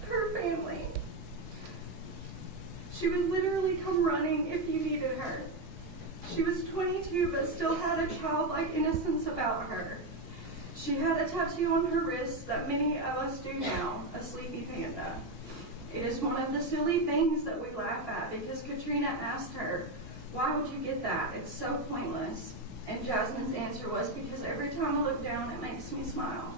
her family. She would literally come running if you needed her. She was 22 but still had a childlike innocence about her. She had a tattoo on her wrist that many of us do now, a sleepy panda. It is one of the silly things that we laugh at because Katrina asked her, "Why would you get that? It's so pointless." And Jasmine's answer was, "Because every time I look down, it makes me smile.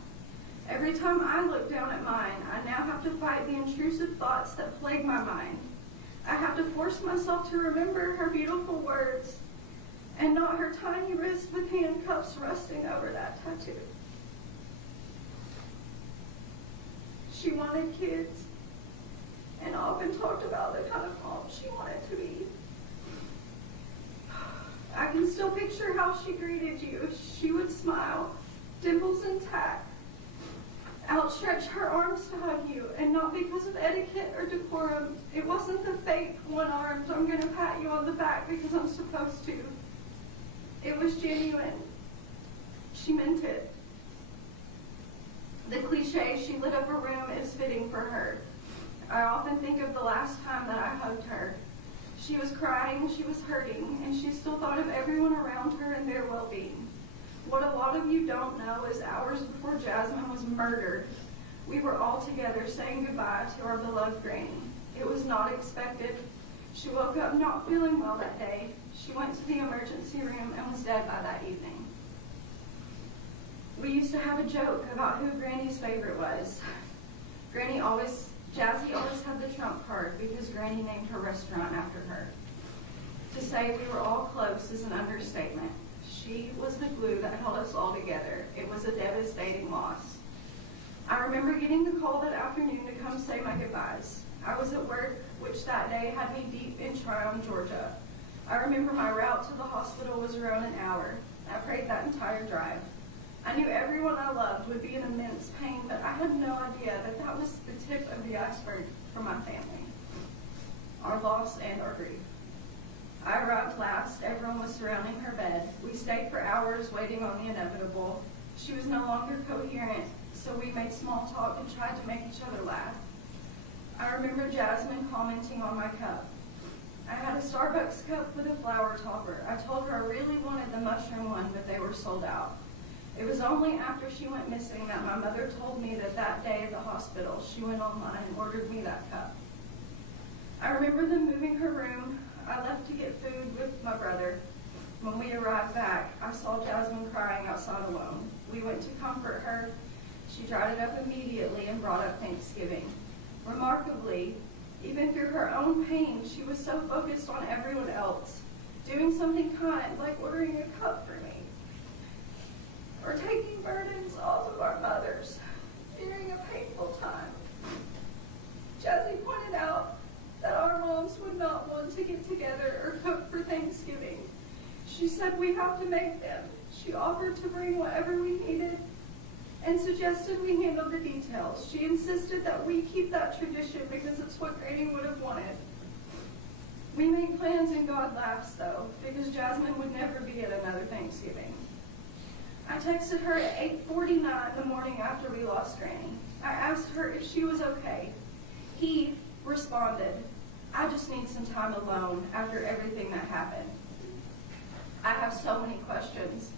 Every time I look down at mine, I now have to fight the intrusive thoughts that plague my mind. I have to force myself to remember her beautiful words and not her tiny wrist with handcuffs resting over that tattoo." She wanted kids and often talked about the kind of mom she wanted to be. I can still picture how she greeted you. She would smile, dimples intact, outstretch her arms to hug you, and not because of etiquette or decorum. It wasn't the fake one-armed, "I'm going to pat you on the back because I'm supposed to." It was genuine. She meant it. The cliche, "she lit up a room," is fitting for her. I often think of the last time that I hugged her. She was crying, she was hurting, and she still thought of everyone around her and their well-being. What a lot of you don't know is hours before Jasmine was murdered, we were all together saying goodbye to our beloved granny. It was not expected. She woke up not feeling well that day. She went to the emergency room and was dead by that evening. We used to have a joke about who Granny's favorite was. Jazzy always had the trump card because Granny named her restaurant after her. To say we were all close is an understatement. She was the glue that held us all together. It was a devastating loss. I remember getting the call that afternoon to come say my goodbyes. I was at work, which that day had me deep in Tryon, Georgia. I remember my route to the hospital was around an hour. I prayed that entire drive. I knew everyone I loved would be in immense pain, but I had no idea that that was the tip of the iceberg for my family. Our loss and our grief. I arrived last. Everyone was surrounding her bed. We stayed for hours waiting on the inevitable. She was no longer coherent, so we made small talk and tried to make each other laugh. I remember Jasmine commenting on my cup. I had a Starbucks cup with a flower topper. I told her I really wanted the mushroom one, but they were sold out. It was only after she went missing that my mother told me that that day at the hospital, she went online and ordered me that cup. I remember them moving her room. I left to get food with my brother. When we arrived back, I saw Jasmine crying outside alone. We went to comfort her. She dried it up immediately and brought up Thanksgiving. Remarkably, even through her own pain, she was so focused on everyone else, doing something kind like ordering a cup for me, or taking burdens off of our mothers during a painful time. Jessie pointed out that our moms would not want to get together or cook for Thanksgiving. She said we have to make them. She offered to bring whatever we needed and suggested we handle the details. She insisted that we keep that tradition because it's what Granny would have wanted. We made plans and God laughs though, because Jasmine would never be at another Thanksgiving. I texted her at 8:49 the morning after we lost Granny. I asked her if she was okay. He responded, "I just need some time alone after everything that happened." I have so many questions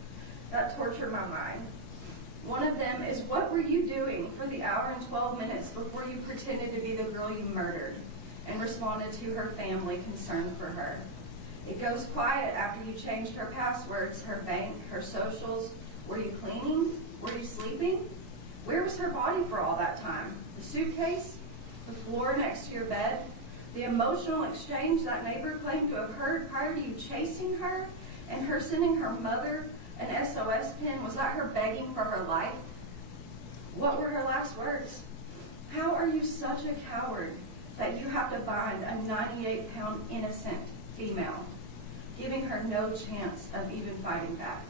that torture my mind. One of them is, what were you doing for the hour and 12 minutes before you pretended to be the girl you murdered and responded to her family concern for her? It goes quiet after you changed her passwords, her bank, her socials. Were you cleaning? Were you sleeping? Where was her body for all that time? The suitcase? The floor next to your bed? The emotional exchange that neighbor claimed to have heard prior to you chasing her and her sending her mother an SOS pin? Was that her begging for her life? What were her last words? How are you such a coward that you have to bind a 98-pound innocent female, giving her no chance of even fighting back?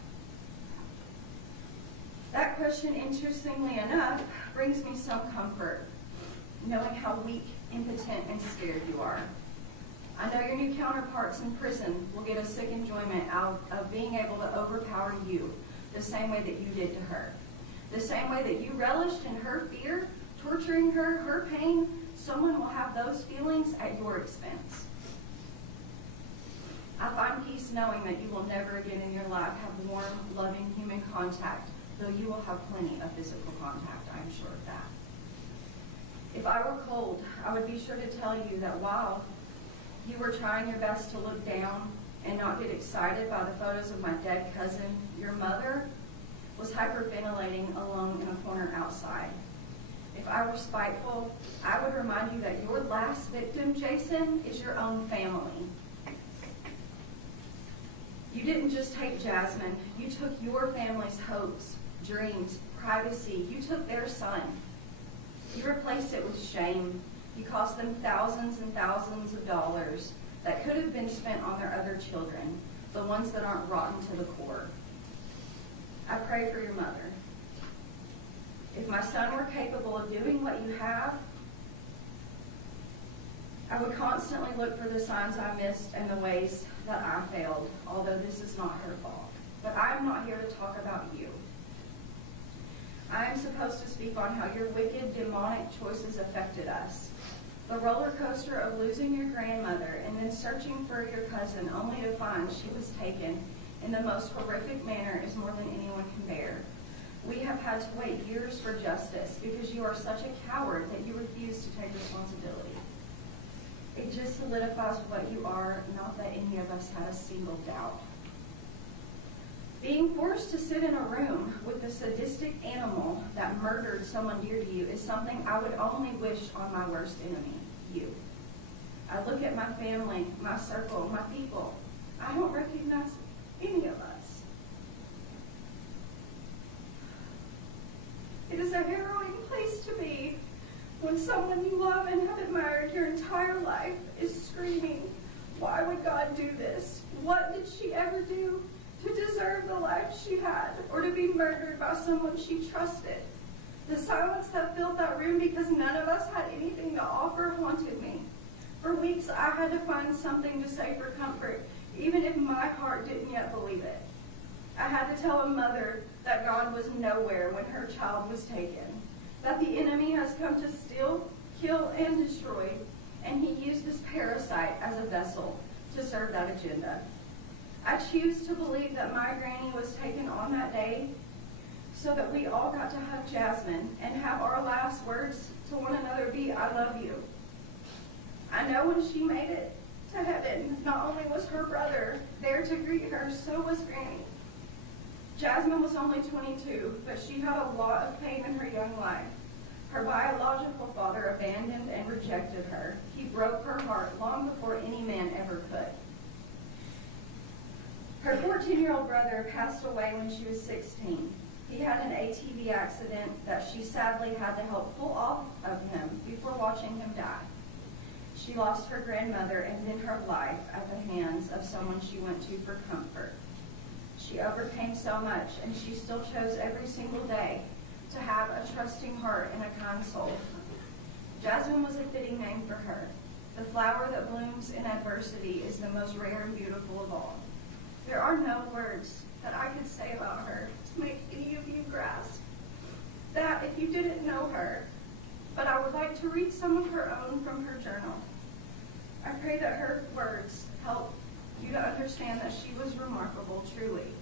That question, interestingly enough, brings me some comfort, knowing how weak, impotent, and scared you are. I know your new counterparts in prison will get a sick enjoyment out of being able to overpower you the same way that you did to her. The same way that you relished in her fear, torturing her, her pain, someone will have those feelings at your expense. I find peace knowing that you will never again in your life have warm, loving human contact, though you will have plenty of physical contact, I am sure of that. If I were cold, I would be sure to tell you that while you were trying your best to look down and not get excited by the photos of my dead cousin, your mother was hyperventilating alone in a corner outside. If I were spiteful, I would remind you that your last victim, Jason, is your own family. You didn't just take Jasmine, you took your family's hopes, dreams, privacy. You took their son. You replaced it with shame. You cost them thousands and thousands of dollars that could have been spent on their other children, the ones that aren't rotten to the core. I pray for your mother. If my son were capable of doing what you have, I would constantly look for the signs I missed and the ways that I failed, although this is not her fault. But I am not here to talk about you. I am supposed to speak on how your wicked, demonic choices affected us. The roller coaster of losing your grandmother and then searching for your cousin only to find she was taken in the most horrific manner is more than anyone can bear. We have had to wait years for justice because you are such a coward that you refuse to take responsibility. It just solidifies what you are, not that any of us had a single doubt. Being forced to sit in a room with a sadistic animal that murdered someone dear to you is something I would only wish on my worst enemy, you. I look at my family, my circle, my people. I don't recognize any of us. It is a harrowing place to be when someone you love and have admired your entire life is screaming, "Why would God do this? What did she ever do to deserve the life she had, or to be murdered by someone she trusted?" The silence that filled that room because none of us had anything to offer haunted me. For weeks I had to find something to say for comfort, even if my heart didn't yet believe it. I had to tell a mother that God was nowhere when her child was taken, that the enemy has come to steal, kill, and destroy, and he used this parasite as a vessel to serve that agenda. I choose to believe that my granny was taken on that day so that we all got to hug Jasmine and have our last words to one another be, "I love you." I know when she made it to heaven, not only was her brother there to greet her, so was Granny. Jasmine was only 22, but she had a lot of pain in her young life. Her biological father abandoned and rejected her. He broke her heart long before any man ever could. Her 14-year-old brother passed away when she was 16. He had an ATV accident that she sadly had to help pull off of him before watching him die. She lost her grandmother and then her life at the hands of someone she went to for comfort. She overcame so much, and she still chose every single day to have a trusting heart and a kind soul. Jasmine was a fitting name for her. The flower that blooms in adversity is the most rare and beautiful of all. There are no words that I could say about her to make any of you grasp that if you didn't know her, but I would like to read some of her own from her journal. I pray that her words help you to understand that she was remarkable, truly.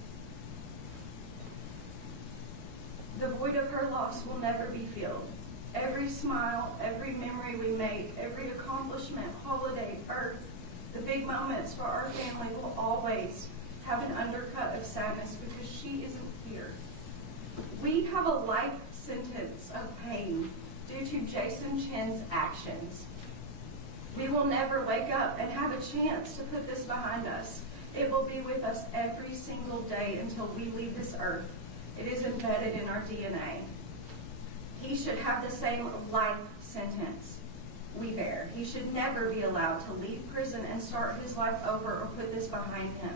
The void of her loss will never be filled. Every smile, every memory we make, every accomplishment, holiday, birth, the big moments for our family will always have an undercut of sadness because she isn't here. We have a life sentence of pain due to Jason Chen's actions. We will never wake up and have a chance to put this behind us. It will be with us every single day until we leave this earth. It is embedded in our DNA. He should have the same life sentence we bear. He should never be allowed to leave prison and start his life over or put this behind him.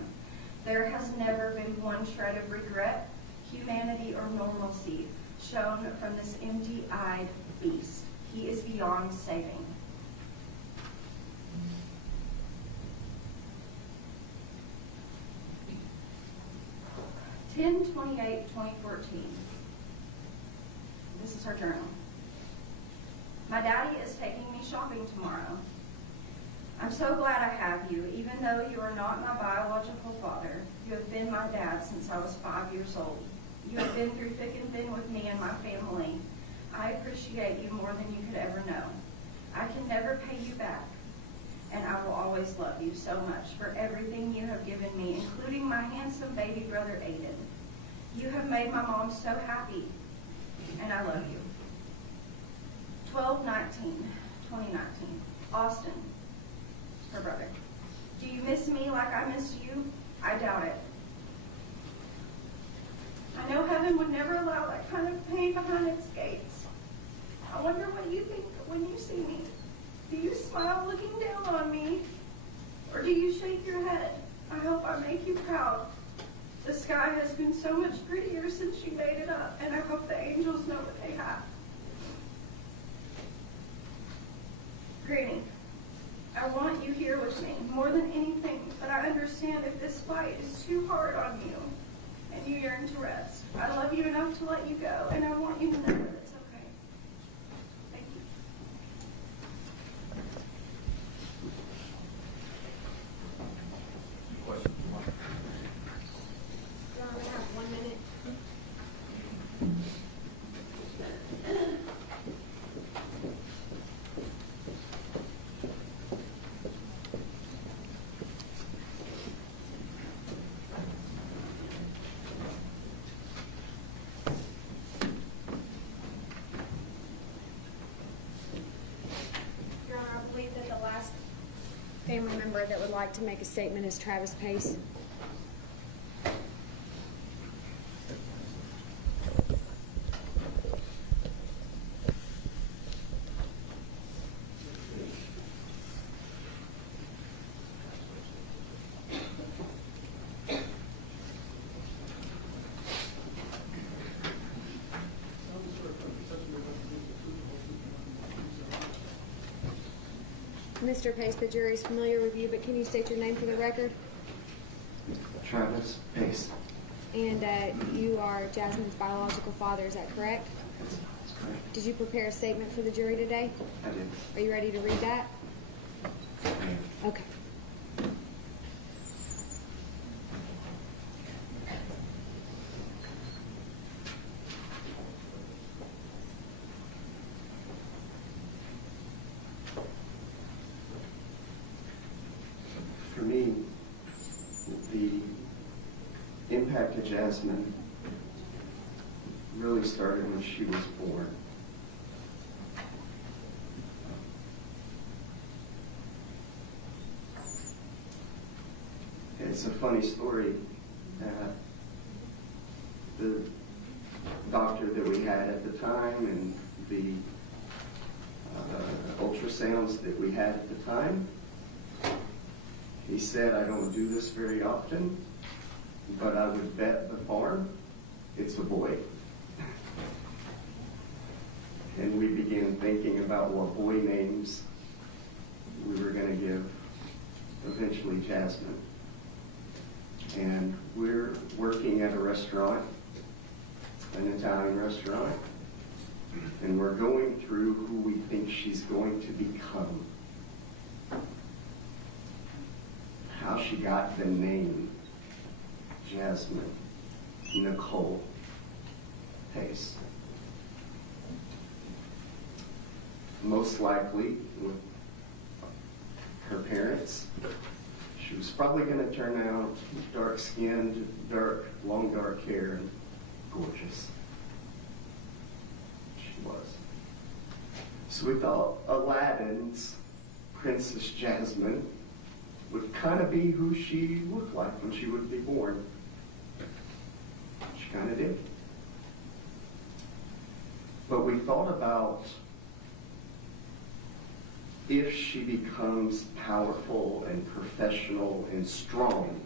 There has never been one shred of regret, humanity, or normalcy shown from this empty-eyed beast. He is beyond saving. Ten 28/2014. This is her journal. My daddy is taking me shopping tomorrow. I'm so glad I have you, even though you are not my biological father. You have been my dad since I was 5 years old. You have been through thick and thin with me and my family. I appreciate you more than you could ever know. I can never pay you back, and I will always love you so much for everything you have given me, including my handsome baby brother, Aiden. You have made my mom so happy, and I love you. 12/19/2019. Austin, her brother. Do you miss me like I missed you? I doubt it. I know heaven would never allow that kind of pain behind its gates. I wonder what you think when you see me. Do you smile looking down on me? Or do you shake your head? I hope I make you proud. The sky has been so much prettier since you made it up, and I hope the angels know what they have. Granny, I want you here with me more than anything, but I understand if this fight is too hard on you and you yearn to rest. I love you enough to let you go, and I want you to know that it's okay. Thank you. Questions? John, I have 1 minute. Your Honor, I believe that the last family member that would like to make a statement is Travis Pace. Mr. Pace, the jury is familiar with you, but can you state your name for the record? Travis Pace. And you are Jasmine's biological father, is that correct? That's correct. Did you prepare a statement for the jury today? I did. Are you ready to read that? Okay. impact of Jasmine really started when she was born. It's a funny story. The doctor that we had at the time and the ultrasounds that we had at the time, he said, I don't do this very often, but I would bet the farm it's a boy. And we began thinking about what boy names we were going to give eventually Jasmine. And we're working at a restaurant, an Italian restaurant, and we're going through who we think she's going to become. How she got the name Jasmine Nicole Pace. Most likely with her parents, she was probably going to turn out dark-skinned, long dark hair, and gorgeous. She was. So we thought Aladdin's Princess Jasmine would kind of be who she looked like when she would be born. She kind of did. But we thought about if she becomes powerful and professional and strong,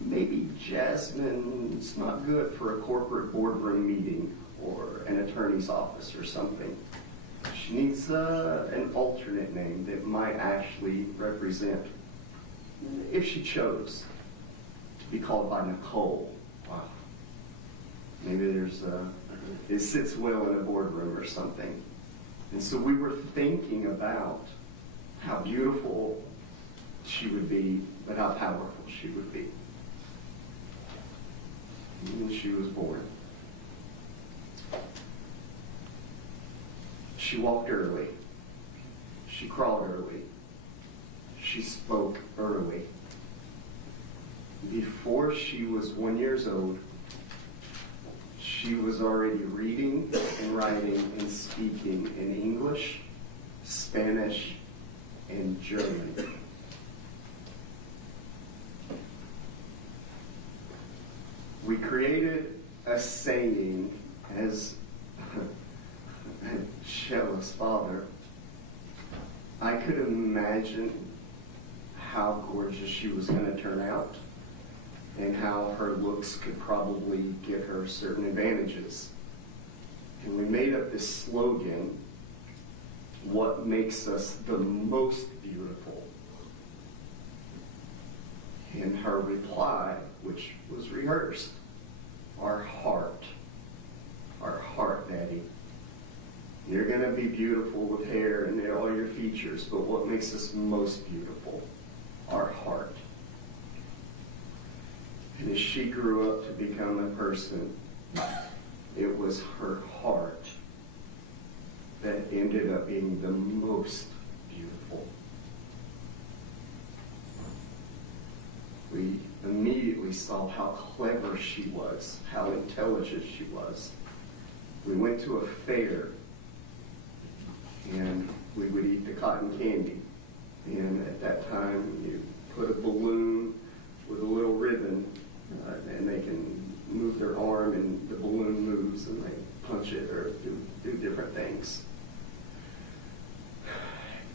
maybe Jasmine's not good for a corporate boardroom meeting or an attorney's office or something. She needs an alternate name that might actually represent, if she chose to be called by Nicole. Wow. Maybe it sits well in a boardroom or something. And so we were thinking about how beautiful she would be, but how powerful she would be. When she was born. She walked early. She crawled early. She spoke early. Before she was 1 year old, she was already reading and writing and speaking in English, Spanish, and German. We created a saying as Shella's father. I could imagine how gorgeous she was going to turn out and how her looks could probably give her certain advantages. And we made up this slogan, what makes us the most beautiful? And her reply, which was rehearsed, our heart, Daddy. You're going to be beautiful with hair and all your features, but what makes us most beautiful? Our heart. And as she grew up to become a person, it was her heart that ended up being the most beautiful. We immediately saw how clever she was, how intelligent she was. We went to a fair, and we would eat the cotton candy. And at that time, you put a balloon with a little ribbon, and they can move their arm, and the balloon moves, and they punch it or do different things.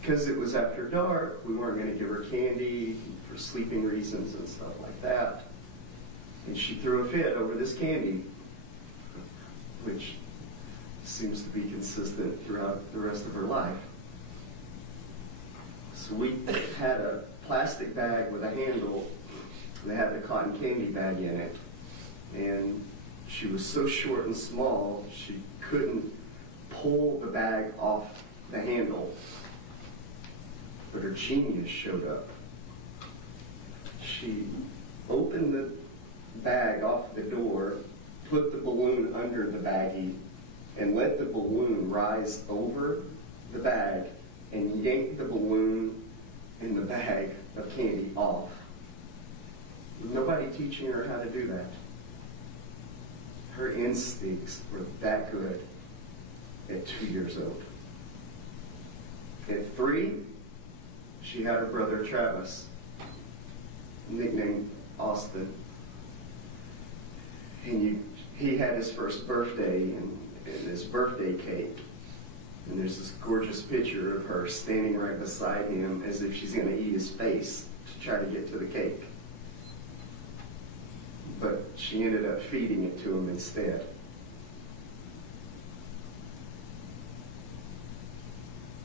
Because it was after dark, we weren't going to give her candy for sleeping reasons and stuff like that. And she threw a fit over this candy, which seems to be consistent throughout the rest of her life. So we had a plastic bag with a handle that had the cotton candy bag in it. And she was so short and small, she couldn't pull the bag off the handle. But her genius showed up. She opened the bag off the door, put the balloon under the baggie, and let the balloon rise over the bag and yanked the balloon and the bag of candy off. Nobody teaching her how to do that. Her instincts were that good at 2 years old. At 3, she had her brother Travis, nicknamed Austin. And he had his first birthday and his birthday cake. And there's this gorgeous picture of her standing right beside him as if she's going to eat his face to try to get to the cake. But she ended up feeding it to him instead.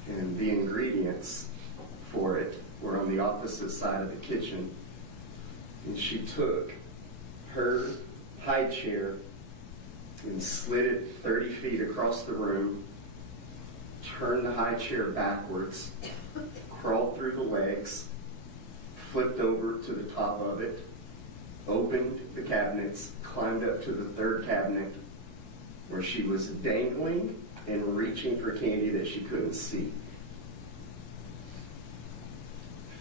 And the ingredients for it were on the opposite side of the kitchen. And she took her high chair and slid it 30 feet across the room, turned the high chair backwards, crawled through the legs, flipped over to the top of it, opened the cabinets, climbed up to the 3rd cabinet where she was dangling and reaching for candy that she couldn't see.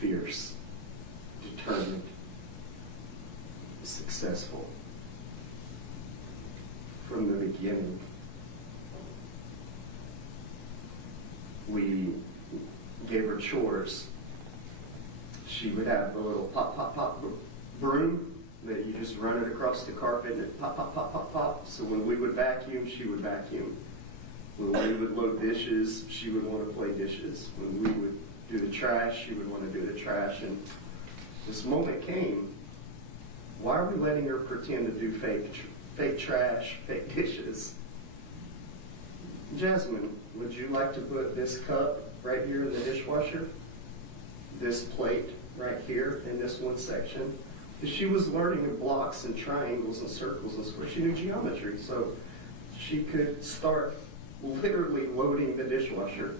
Fierce, determined, successful. From the beginning, we gave her chores. She would have a little pop, pop, pop broom that you just run it across the carpet and it pop, pop, pop, pop, pop. So when we would vacuum, she would vacuum. When we would load dishes, she would want to play dishes. When we would do the trash, she would want to do the trash. And this moment came, why are we letting her pretend to do fake trash, fake dishes? Jasmine, would you like to put this cup right here in the dishwasher? This plate right here in this one section? Because she was learning blocks and triangles and circles and squares. She knew geometry, so she could start literally loading the dishwasher.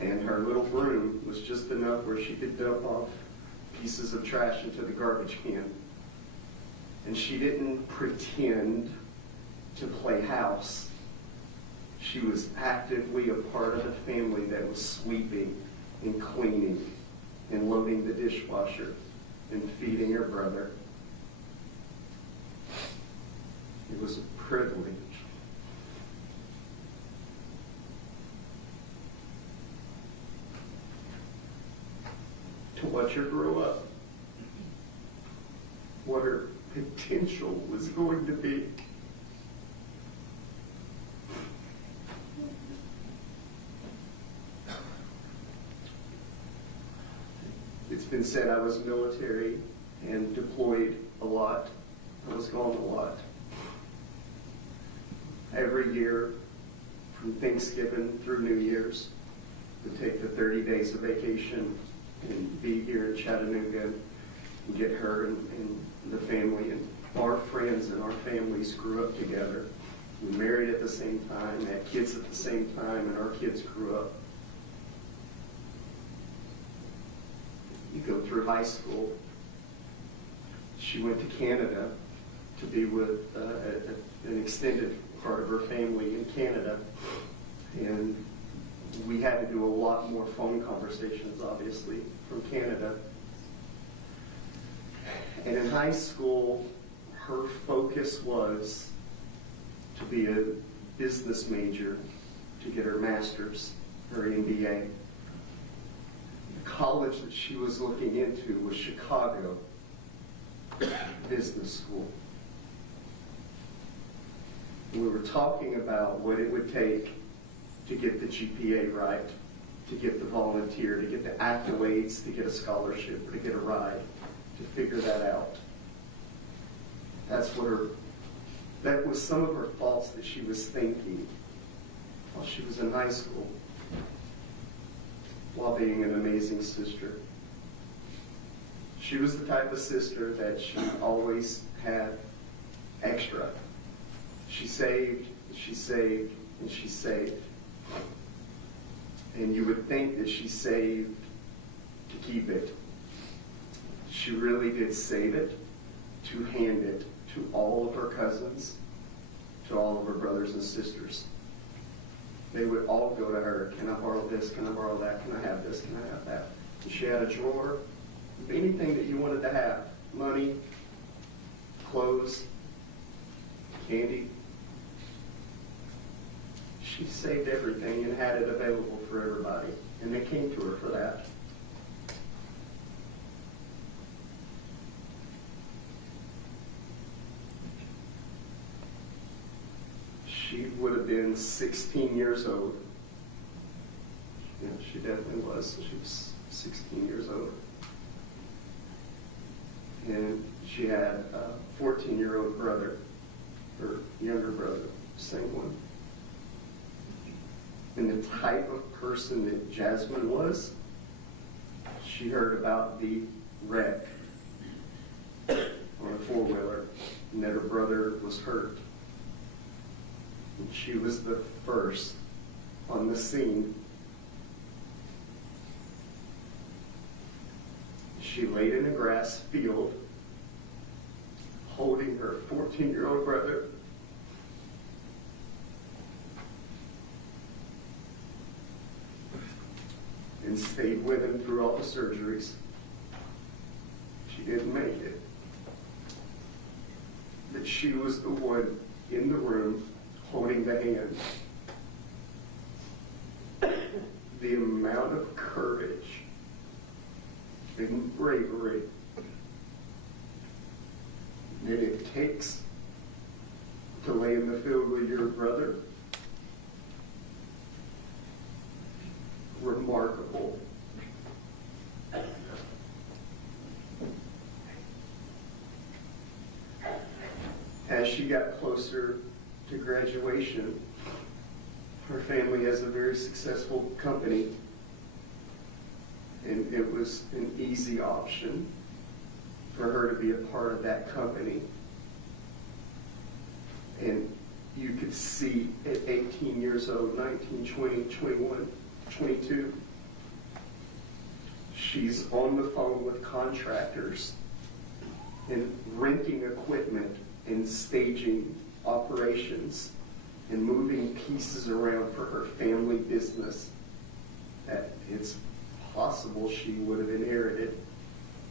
And her little broom was just enough where she could dump off pieces of trash into the garbage can. And she didn't pretend to play house. She was actively a part of the family that was sweeping and cleaning and loading the dishwasher and feeding her brother. It was a privilege. To watch her grow up. What her potential was going to be. It's been said I was military and deployed a lot. I was gone a lot. Every year, from Thanksgiving through New Year's, would take the 30 days of vacation and be here in Chattanooga and get her and the family and our friends and our families grew up together. We married at the same time, had kids at the same time, and our kids grew up. You go through high school. She went to Canada to be with an extended part of her family in Canada. And we had to do a lot more phone conversations, obviously, from Canada. And in high school, her focus was to be a business major, to get her master's, her MBA. The college that she was looking into was Chicago Business School. We were talking about what it would take to get the GPA right, to get the volunteer, to get the accolades, to get a scholarship, or to get a ride, to figure that out. That was some of her thoughts that she was thinking while she was in high school, while being an amazing sister. She was the type of sister that she always had extra. She saved, she saved, and she saved. And you would think that she saved to keep it. She really did save it to hand it to all of her cousins, to all of her brothers and sisters. They would all go to her, can I borrow this, can I borrow that, can I have this, can I have that? And she had a drawer of anything that you wanted to have. money, clothes, candy. She saved everything and had it available for everybody, and they came to her for that. She would have been 16 years old. Yeah, she definitely was. She was 16 years old. And she had a 14-year-old brother, her younger brother, same one. And the type of person that Jasmine was, she heard about the wreck on a four-wheeler and that her brother was hurt. And she was the first on the scene. She laid in a grass field holding her 14-year-old brother. And stayed with him through all the surgeries. She didn't make it. But she was the one in the room holding the hand. The amount of courage and bravery that it takes to lay in the field with your brother, remarkable. As she got closer to graduation, her family has a very successful company, and it was an easy option for her to be a part of that company. And you could see at 18 years old, 19, 20, 21, 22, she's on the phone with contractors and renting equipment and staging operations and moving pieces around for her family business that it's possible she would have inherited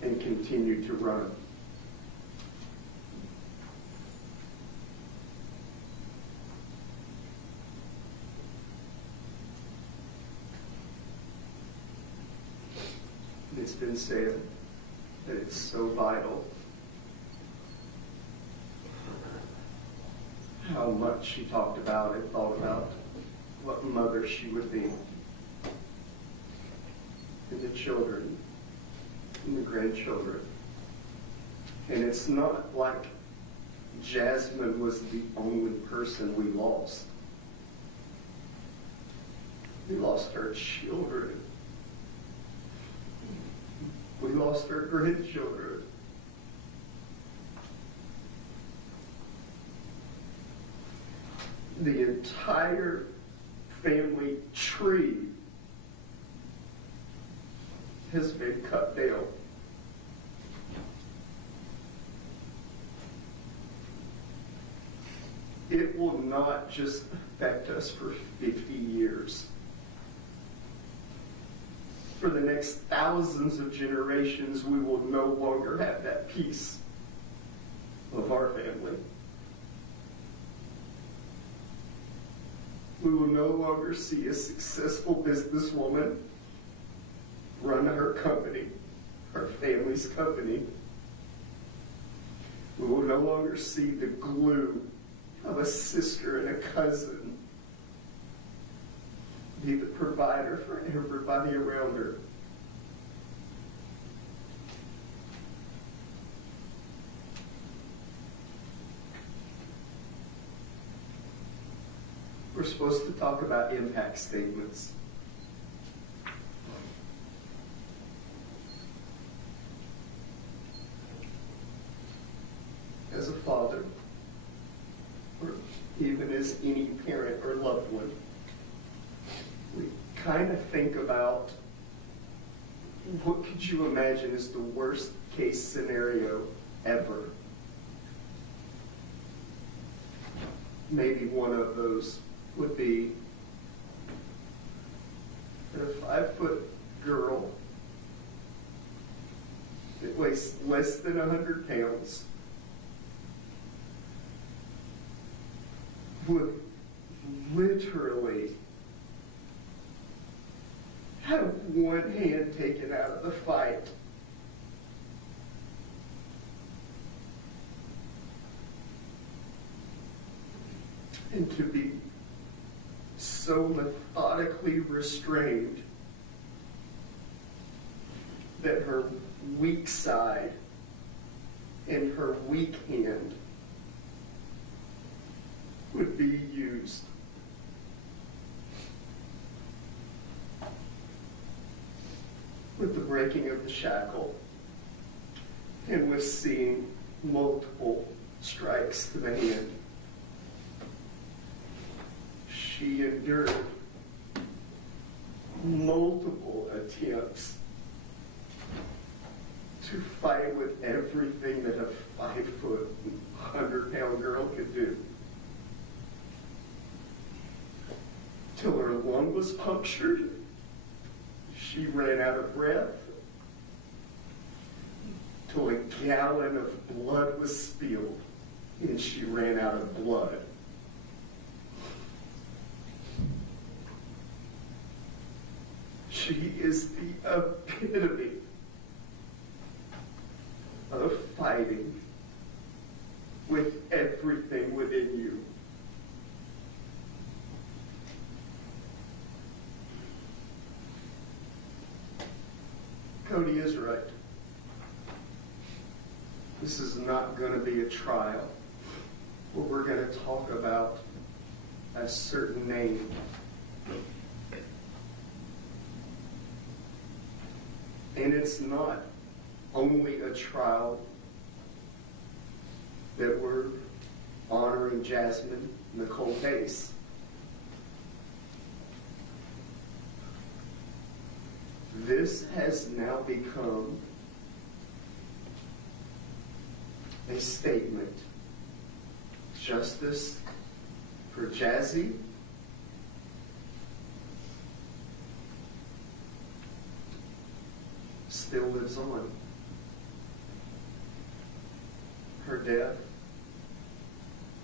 and continued to run. It's been said that it's so vital how much she talked about and thought about what mother she would be, and the children and the grandchildren. And it's not like Jasmine was the only person we lost. We lost our children. We lost our grandchildren. The entire family tree has been cut down. It will not just affect us for 50 years. For the next thousands of generations, we will no longer have that piece of our family. We will no longer see a successful businesswoman run her company, her family's company. We will no longer see the glue of a sister and a cousin be the provider for everybody around her. We're supposed to talk about impact statements. As a father, or even as any parent or loved one, we kind of think about what could you imagine is the worst case scenario ever. Maybe one of those would be that a 5-foot girl that weighs less than 100 pounds would literally have one hand taken out of the fight. And to be so methodically restrained that her weak side and her weak hand would be used. With the breaking of the shackle and with seeing multiple strikes to the hand, she endured multiple attempts to fight with everything that a 5-foot, 100-pound girl could do. Till her lung was punctured, she ran out of breath, till a gallon of blood was spilled, and she ran out of blood. She is the epitome of fighting with everything within you. Cody is right. This is not going to be a trial where we're going to talk about a certain name. And it's not only a trial that we're honoring Jasmine Pace. This has now become a statement. Justice for Jazzy still lives on. Her death,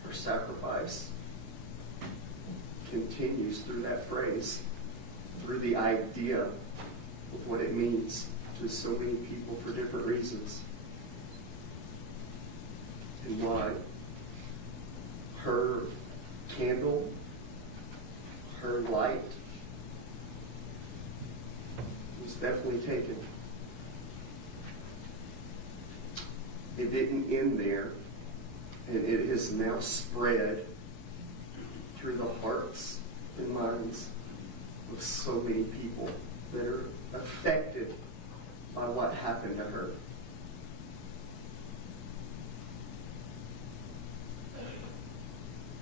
her sacrifice continues through that phrase, through the idea of what it means to so many people for different reasons. And why her candle, her light was definitely taken. It didn't end there, and it has now spread through the hearts and minds of so many people that are affected by what happened to her.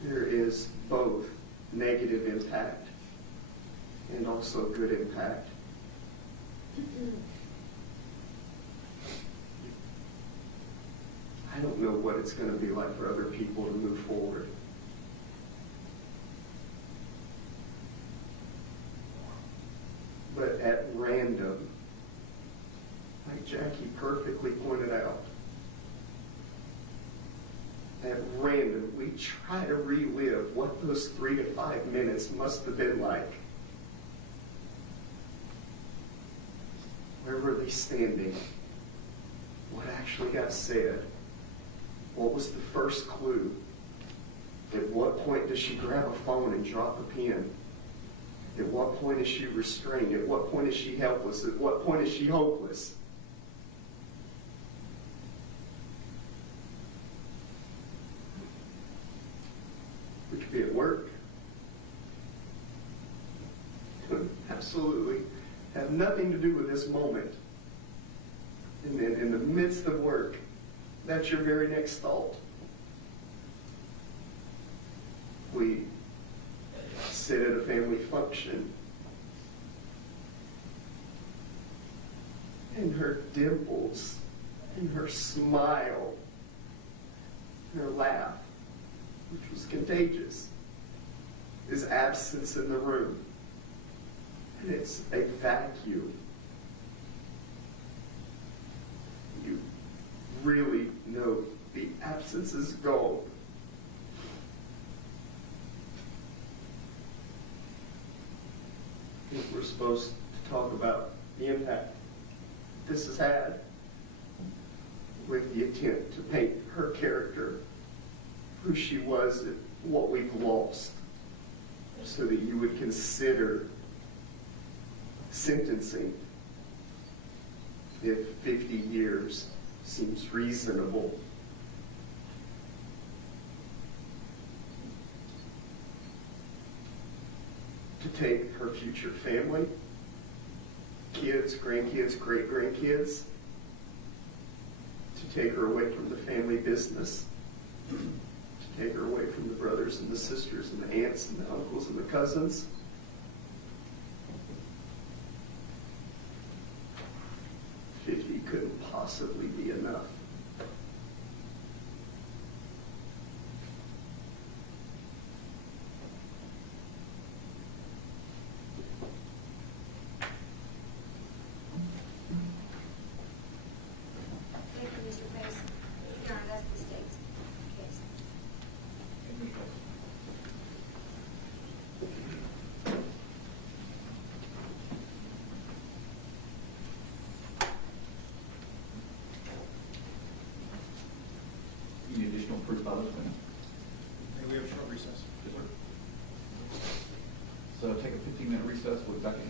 There is both negative impact and also good impact. I don't know what it's going to be like for other people to move forward. But at random, like Jackie perfectly pointed out, at random, we try to relive what those 3 to 5 minutes must have been like. Where were they standing? What actually got said? What was the first clue? At what point does she grab a phone and drop a pen? At what point is she restrained? At what point is she helpless? At what point is she hopeless? We could be at work. Absolutely have nothing to do with this moment. And then in the midst of work, that's your very next thought. We sit at a family function, and her dimples, and her smile, and her laugh, which was contagious, is absence in the room. And it's a vacuum. You really know the absence is gone. I think we're supposed to talk about the impact this has had with the attempt to paint her character, who she was, and what we've lost, so that you would consider sentencing if 50 years seems reasonable. To take her future family, kids, grandkids, great-grandkids, to take her away from the family business, to take her away from the brothers and the sisters and the aunts and the uncles and the cousins. Couldn't possibly be enough. Thank you, Mr. Pace. Your Honor, that's the state's case. Any additional proof by this witness? And we have a short recess. Yes, sir. So take a 15-minute recess. We'll be back in.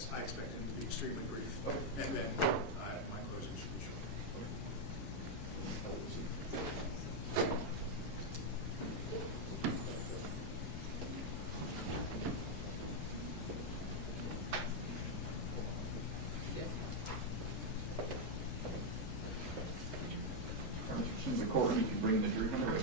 Yes, I expect him to be extremely brief. And then my closing should be short. In the court, you can bring the jury member in.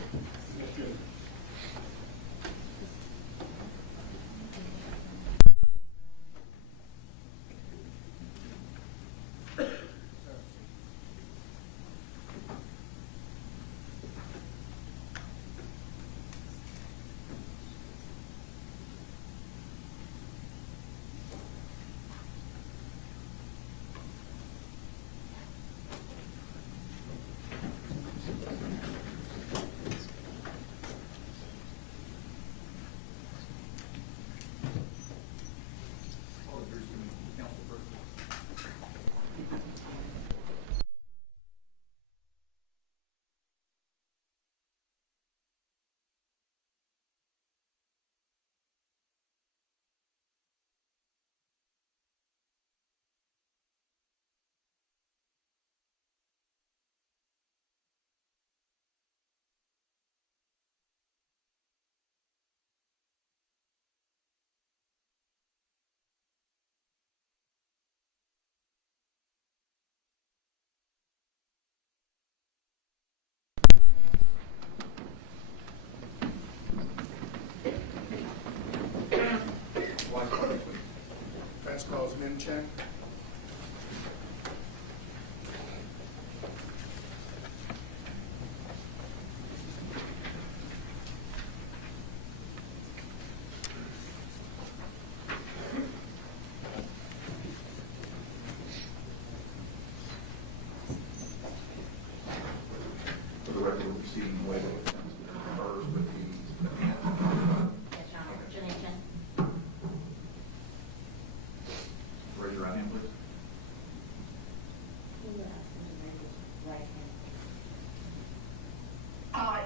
Defense calls Chen. For the record, we're proceeding the way that the defense refers with the Yes, Your Honor. Janine Chen. raise your right hand, please. Right hand.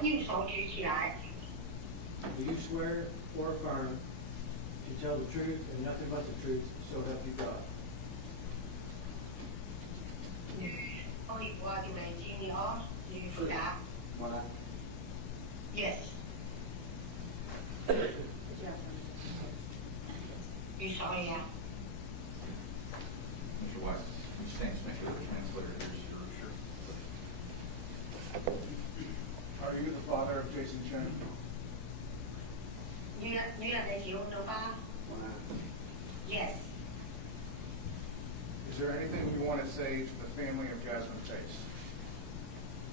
右手举起来。 Do you swear or affirm to tell the truth and nothing but the truth, so help you God? 可以我就来听你哦，你回答。 Yes. 举手呀。 Mr. Weiss, would you stand to make sure the translator hears your shirt? Are you the father of Jason Chen? 女儿的结婚了吧 ？Yes. Is there anything you want to say to the family of Jasmine Pace?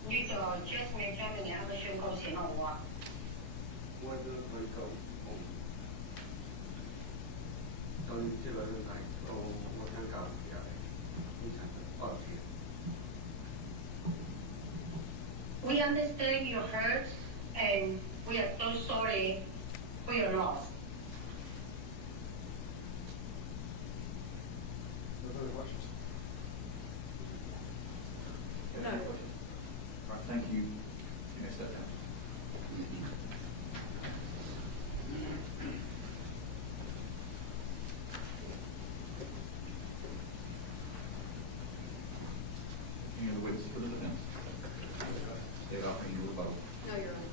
那个 Jasmine 他们两个宣告写了我。我的朋友，当这个人来，我想搞起来，非常的抱歉。 We understand your hurt and we are so sorry for your loss. No further questions? No. All right, thank you. You may step down. Any other witnesses for the defense? State offering your rebuttal. No, Your Honor.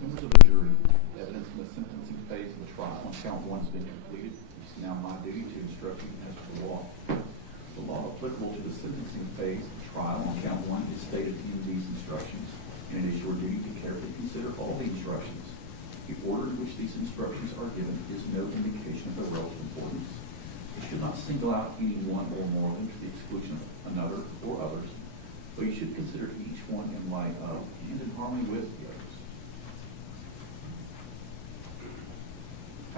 Members of the jury, evidence in the sentencing phase of the trial on count one has been completed. It's now my duty to instruct you as to the law. The law applicable to the sentencing phase of the trial on count one is stated in these instructions, and it is your duty to carefully consider all the instructions. The order in which these instructions are given is no indication of their relative importance. You should not single out any one or more of them to the exclusion of another or others, but you should consider each one in light of and in harmony with the others.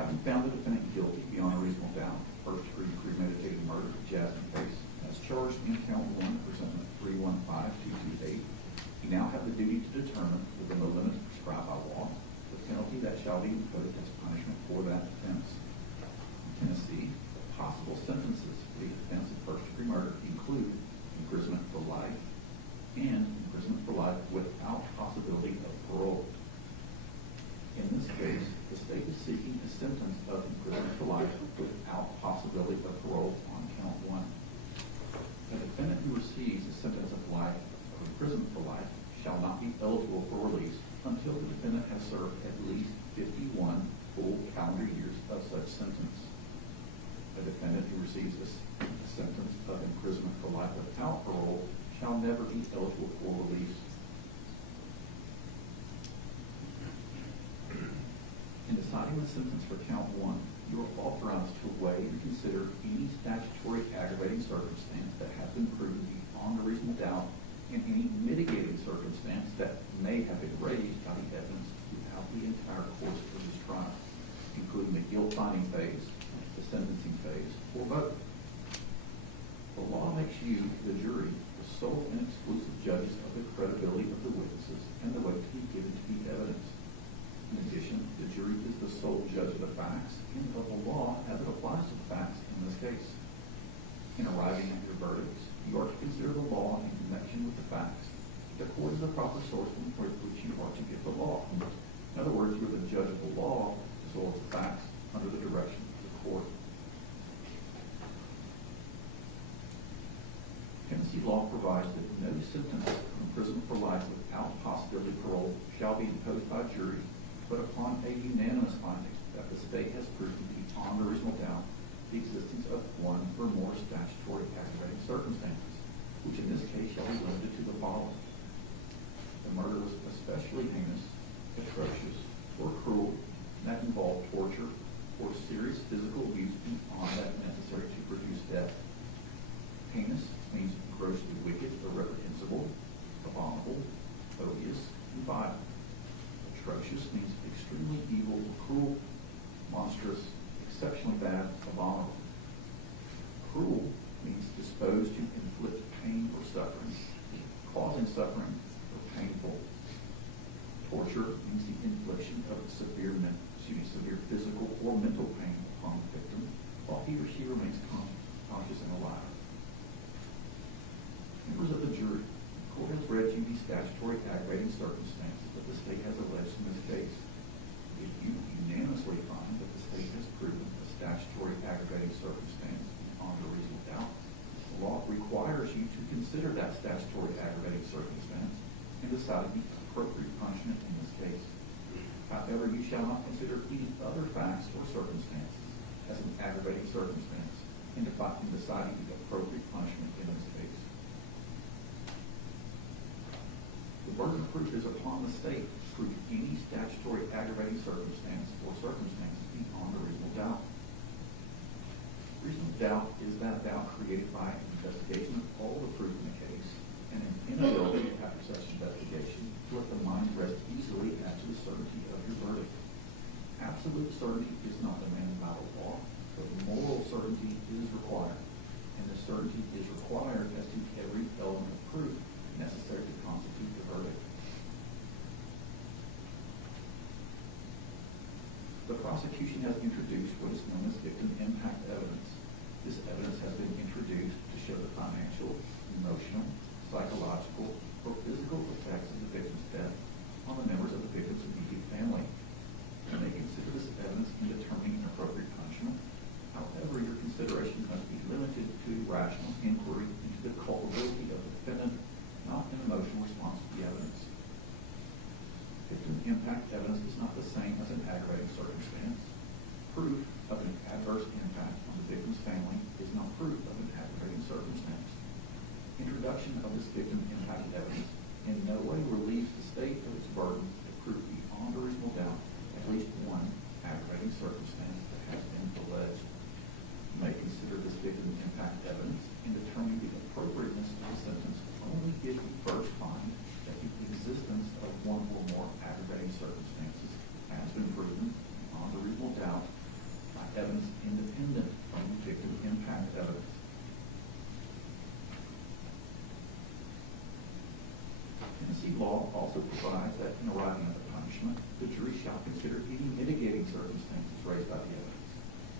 Having found the defendant guilty beyond a reasonable doubt of first-degree premeditated murder of Jasmine Pace, as charged in count one, presentment 315228, you now have the duty to determine, within the limits prescribed by law, the penalty that shall be imposed as punishment for that offense. In Tennessee, possible sentences for the offense of first-degree murder include imprisonment for life and receives a sentence of imprisonment for life without parole shall never be eligible for release. In deciding the sentence for count 1, you are authorized to weigh and consider any statutory aggravating circumstance that has been proven beyond a reasonable doubt and any mitigating circumstance that may have been raised by the evidence throughout the entire course of this trial, including the guilt finding phase, the sentencing phase, or both. The law makes you, the jury, the sole and exclusive judges of the credibility of the witnesses and the weight to be given to the evidence. In addition, the jury is the sole judge of the facts and of the law as it applies to the facts in this case. In arriving at your verdicts, you are to consider the law in connection with the facts. The court is the proper source from which you are to get the law. In other words, you are the judge of the law as well as the facts under the direction of the court. Tennessee law provides that no sentence of imprisonment for life without possibility of parole shall be imposed by a jury, but upon a unanimous finding that the state has proven beyond a reasonable doubt the existence of one or more statutory aggravating circumstances, which in this case shall be limited to the following. The murder was especially heinous, atrocious, or cruel, and that involved torture or serious physical abuse beyond that necessary to produce death. Heinous means grossly wicked or reprehensible, abominable, odious, and vile. Atrocious means extremely evil, cruel, monstrous, exceptionally bad, abominable. Cruel means disposed to inflict pain or suffering, causing suffering or painful. Torture means the infliction of severe physical or mental pain upon the victim while he or she remains conscious and alive. Members of the jury, the court has read you the statutory aggravating circumstances that the state has alleged in this case. If you unanimously find that the state has proven a statutory aggravating circumstance beyond a reasonable doubt, the law requires you to consider that statutory aggravating circumstance and decide the appropriate punishment in this case. However, you shall not consider any other facts or circumstances as an aggravating circumstance in deciding the appropriate punishment in this case. The burden of proof is upon the state to prove any statutory aggravating circumstance or circumstances beyond a reasonable doubt. Reasonable doubt is that doubt created by an investigation of all the proof in the case and an inability after such investigation to let the mind rest easily as to the certainty of your verdict. Absolute certainty is not demanded by the law, but moral certainty is required, and the certainty is required as to every element of proof necessary to constitute the verdict. The prosecution has introduced what is known as victim impact evidence. This evidence has been introduced to show the financial, emotional, psychological, or physical effects of the victim's death on the members of the victim's immediate family. You may consider this evidence in determining an appropriate punishment. However, your consideration must be limited to rational inquiry into the culpability of the defendant, not an emotional response to the evidence. Victim impact evidence is not the same as an aggravating circumstance. Proof of an adverse impact on the victim's family is not proof of an aggravating circumstance. Introduction of this victim impact evidence in no way relieves the state of its burden to prove beyond a reasonable doubt at least one aggravating circumstance that has been alleged. You may consider this victim impact evidence in determining the appropriateness of the sentence only if you first find that the existence of one or more aggravating circumstances has been proven beyond a reasonable doubt by evidence independent from the victim impact evidence. Tennessee law also provides that in arriving at the punishment, the jury shall consider any mitigating circumstances raised by the evidence.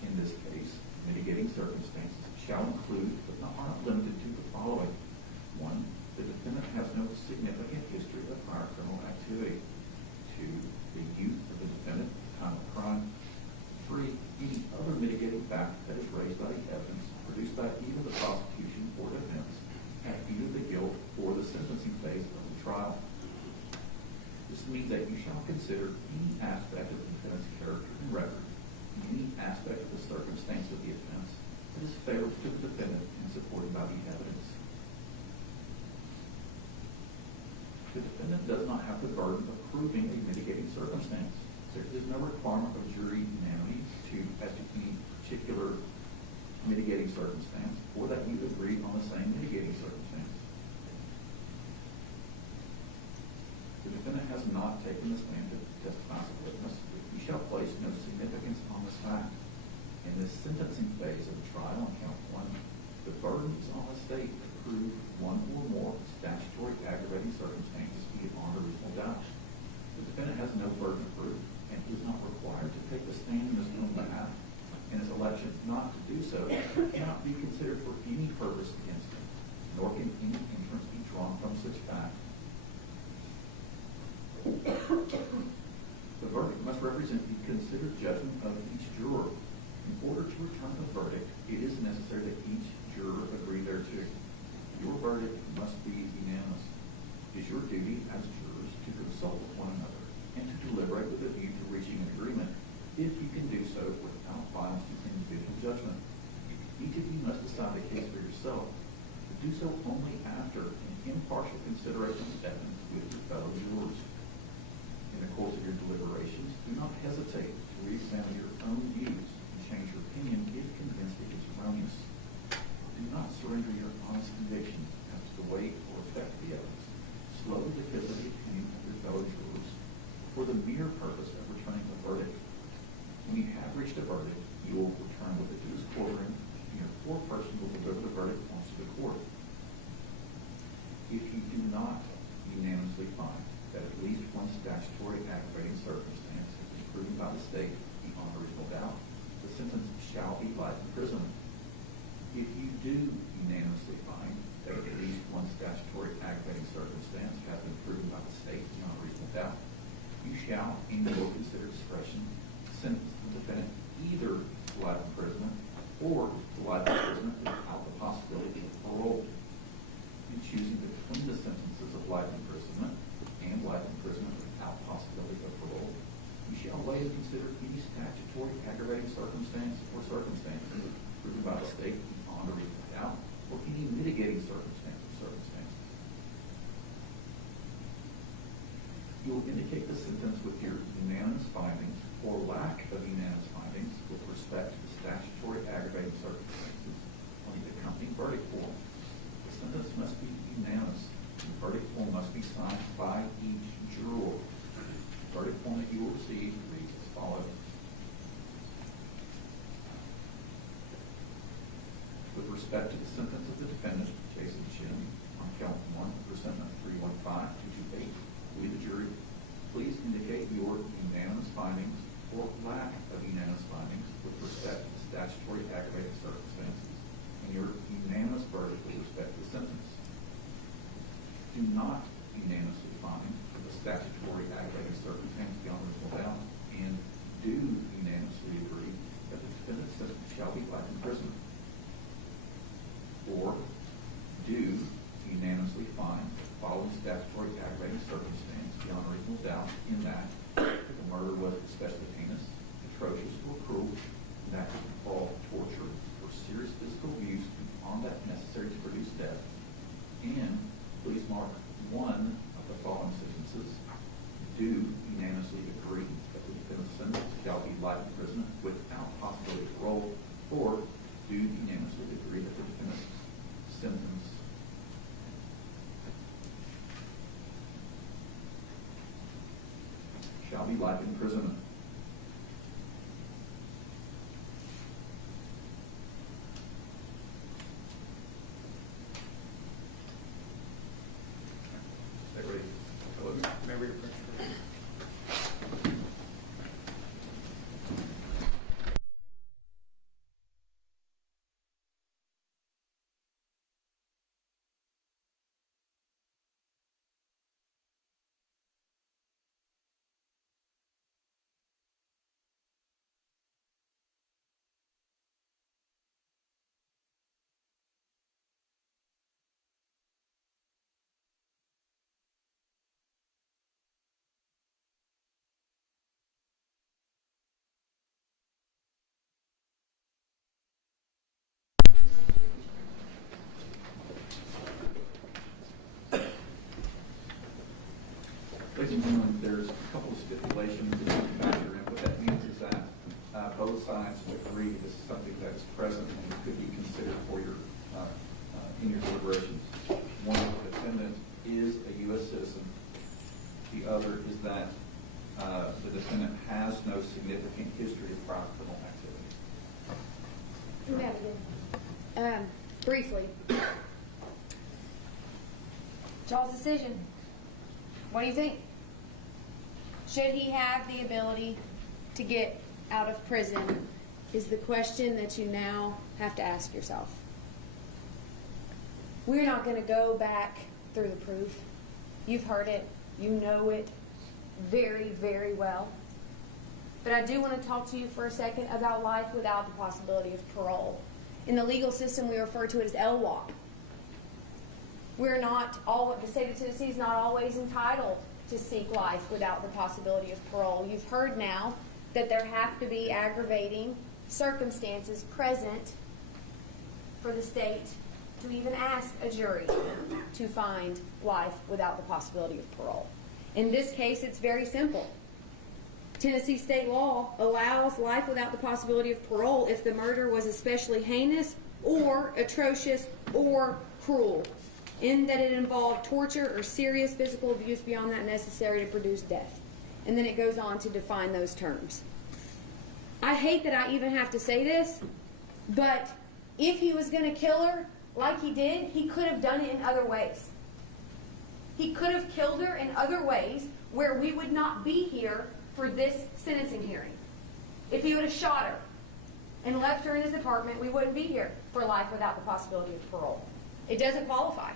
In this case, mitigating circumstances shall include, but are not limited to, the following. 1, the defendant has no significant history of prior criminal activity. 2, the youth of the defendant at the time of crime. 3, any other mitigating fact that is raised by the evidence produced by either the prosecution or defense at either the guilt or the sentencing phase of the trial. This means that you shall consider any aspect of the defendant's character and record, any aspect of the circumstance of the offense that is favorable to the defendant and supported by the evidence. The defendant does not have the burden of proving a mitigating circumstance. There is no requirement of jury unanimity as to any particular mitigating circumstance, or that you agree on the same mitigating circumstance. The defendant has not taken the stand to testify as a witness. He shall place no significance on this fact. In this sentencing phase of the trial on count one, the burden is on the state to prove one or more statutory aggravating circumstances beyond a reasonable doubt. The defendant has no burden of proof, and he is not required to take the stand in his own behalf. And his election not to do so cannot be considered for any purpose against him, nor can any inference be drawn from such fact. The verdict must represent the considered judgment of each juror. In order to return a verdict, it is necessary that each juror agree thereto. Your verdict must be unanimous. It is your duty as jurors to consult with one another and to deliberate with a view to reaching an agreement, if you can do so without violence to individual judgment. Each of you must decide the case for yourself, but do so only after an impartial consideration of evidence with your fellow jurors. In the course of your deliberations, do not hesitate to re-examine your own views and change your opinion if convinced it is erroneous. Do not surrender your honest convictions as to the weight or effect of the evidence, slowly because of the opinion of your fellow jurors, for the mere purpose of returning a verdict. When you have reached a verdict, you will return with it to this courtroom, and your foreperson will deliver the verdict once to the court. If you do not unanimously find that at least one statutory aggravating circumstance has been proven by the state beyond a reasonable doubt, the sentence shall be life imprisonment. If you do unanimously find that at least one statutory aggravating circumstance has been proven by the state beyond a reasonable doubt, you shall, in your considered discretion, sentence the defendant either to life imprisonment or to life imprisonment without the possibility of parole. In choosing between the sentences of life imprisonment and life imprisonment without possibility of parole, you shall weigh and consider any statutory aggravating circumstance or circumstances proven by the state beyond a reasonable doubt, or any mitigating circumstances. You will indicate the sentence with your unanimous findings or lack of unanimous findings with respect to the statutory aggravating circumstances on the accompanying verdict form. The sentence must be unanimous. The verdict form must be signed by each juror. The verdict form that you will receive reads as follows. With respect to the sentence of the defendant, Jasmine Chen, on count 1, presentment 315-228, we, the jury, please indicate your unanimous findings or lack of unanimous findings with respect to the statutory aggravating circumstances and your unanimous verdict with respect to the sentence. Do not unanimously find the statutory aggravating circumstance beyond reasonable doubt, and do unanimously agree that the defendant's sentence shall be life imprisonment. Or do unanimously find the following statutory aggravating circumstance beyond reasonable doubt in that the murder was especially heinous, atrocious, or cruel, and that it involved torture or serious physical abuse beyond that necessary to produce death. And please mark one of the following sentences. Do unanimously agree that the defendant's sentence shall be life imprisonment without possibility of parole, or do unanimously agree that the defendant's sentence shall be life imprisonment. Stay ready. Hello. Remember your principles. in your deliberations. One, the defendant is a U.S. citizen. The other is that the defendant has no significant history of prior criminal activity. Briefly, y'all's decision. What do you think? Should he have the ability to get out of prison is the question that you now have to ask yourself. We're not going to go back through the proof. You've heard it. You know it very, very well. But I do want to talk to you for a second about life without the possibility of parole. In the legal system, we refer to it as LWOP. The state of Tennessee is not always entitled to seek life without the possibility of parole. You've heard now that there have to be aggravating circumstances present for the state to even ask a jury to find life without the possibility of parole. In this case, it's very simple. Tennessee state law allows life without the possibility of parole if the murder was especially heinous or atrocious or cruel, in that it involved torture or serious physical abuse beyond that necessary to produce death. And then it goes on to define those terms. I hate that I even have to say this, but if he was going to kill her like he did, he could have done it in other ways. He could have killed her in other ways where we would not be here for this sentencing hearing. If he would have shot her and left her in his apartment, we wouldn't be here for life without the possibility of parole. It doesn't qualify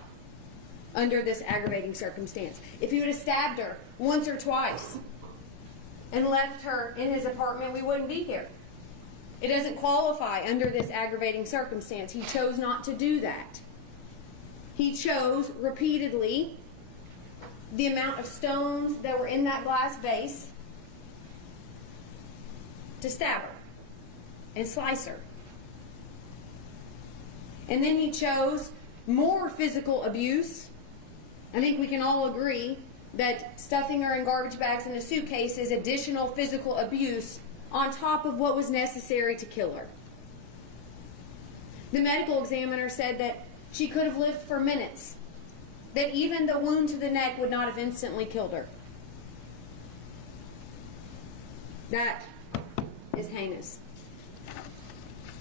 under this aggravating circumstance. If he would have stabbed her once or twice and left her in his apartment, we wouldn't be here. It doesn't qualify under this aggravating circumstance. He chose not to do that. He chose repeatedly the amount of stones that were in that glass vase to stab her and slice her. And then he chose more physical abuse. I think we can all agree that stuffing her in garbage bags in a suitcase is additional physical abuse on top of what was necessary to kill her. The medical examiner said that she could have lived for minutes, that even the wound to the neck would not have instantly killed her. That is heinous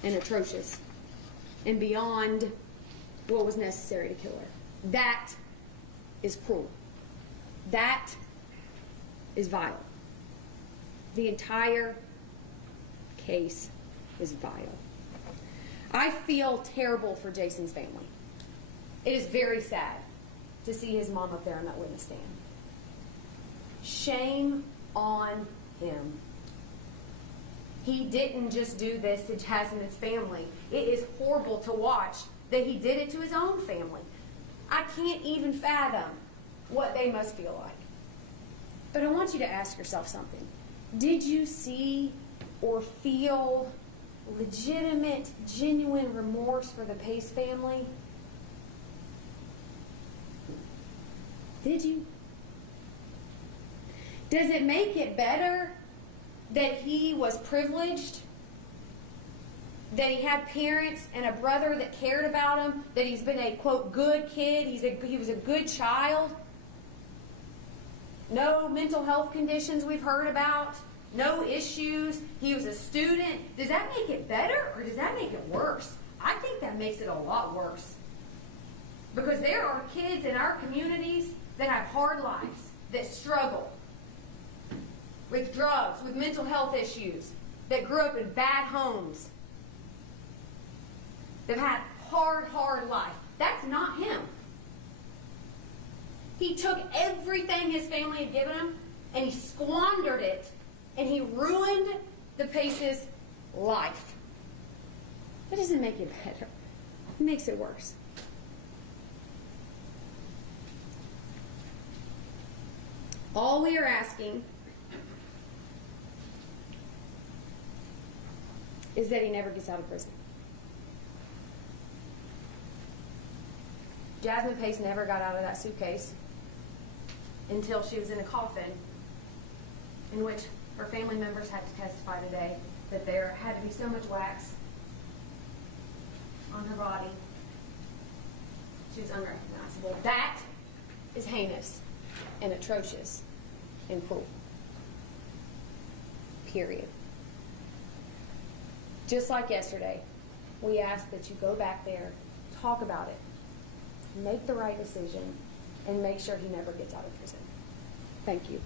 and atrocious and beyond what was necessary to kill her. That is cruel. That is vile. The entire case is vile. I feel terrible for Jason's family. It is very sad to see his mom up there on that witness stand. Shame on him. He didn't just do this to Jasmine's family. It is horrible to watch that he did it to his own family. I can't even fathom what they must feel like. But I want you to ask yourself something. Did you see or feel legitimate, genuine remorse for the Pace family? Did you? Does it make it better that he was privileged? That he had parents and a brother that cared about him? That he's been a, quote, good kid? He was a good child? No mental health conditions we've heard about? No issues? He was a student? Does that make it better or does that make it worse? I think that makes it a lot worse. Because there are kids in our communities that have hard lives, that struggle with drugs, with mental health issues, that grew up in bad homes, that had hard life. That's not him. He took everything his family had given him and he squandered it and he ruined the Pace's life. That doesn't make it better. It makes it worse. All we are asking is that he never gets out of prison. Jasmine Pace never got out of that suitcase until she was in a coffin, in which her family members had to testify today that there had to be so much wax on her body She was unrecognizable. That is heinous and atrocious and cruel. Period. Just like yesterday, we ask that you go back there, talk about it, make the right decision, and make sure he never gets out of prison. Thank you.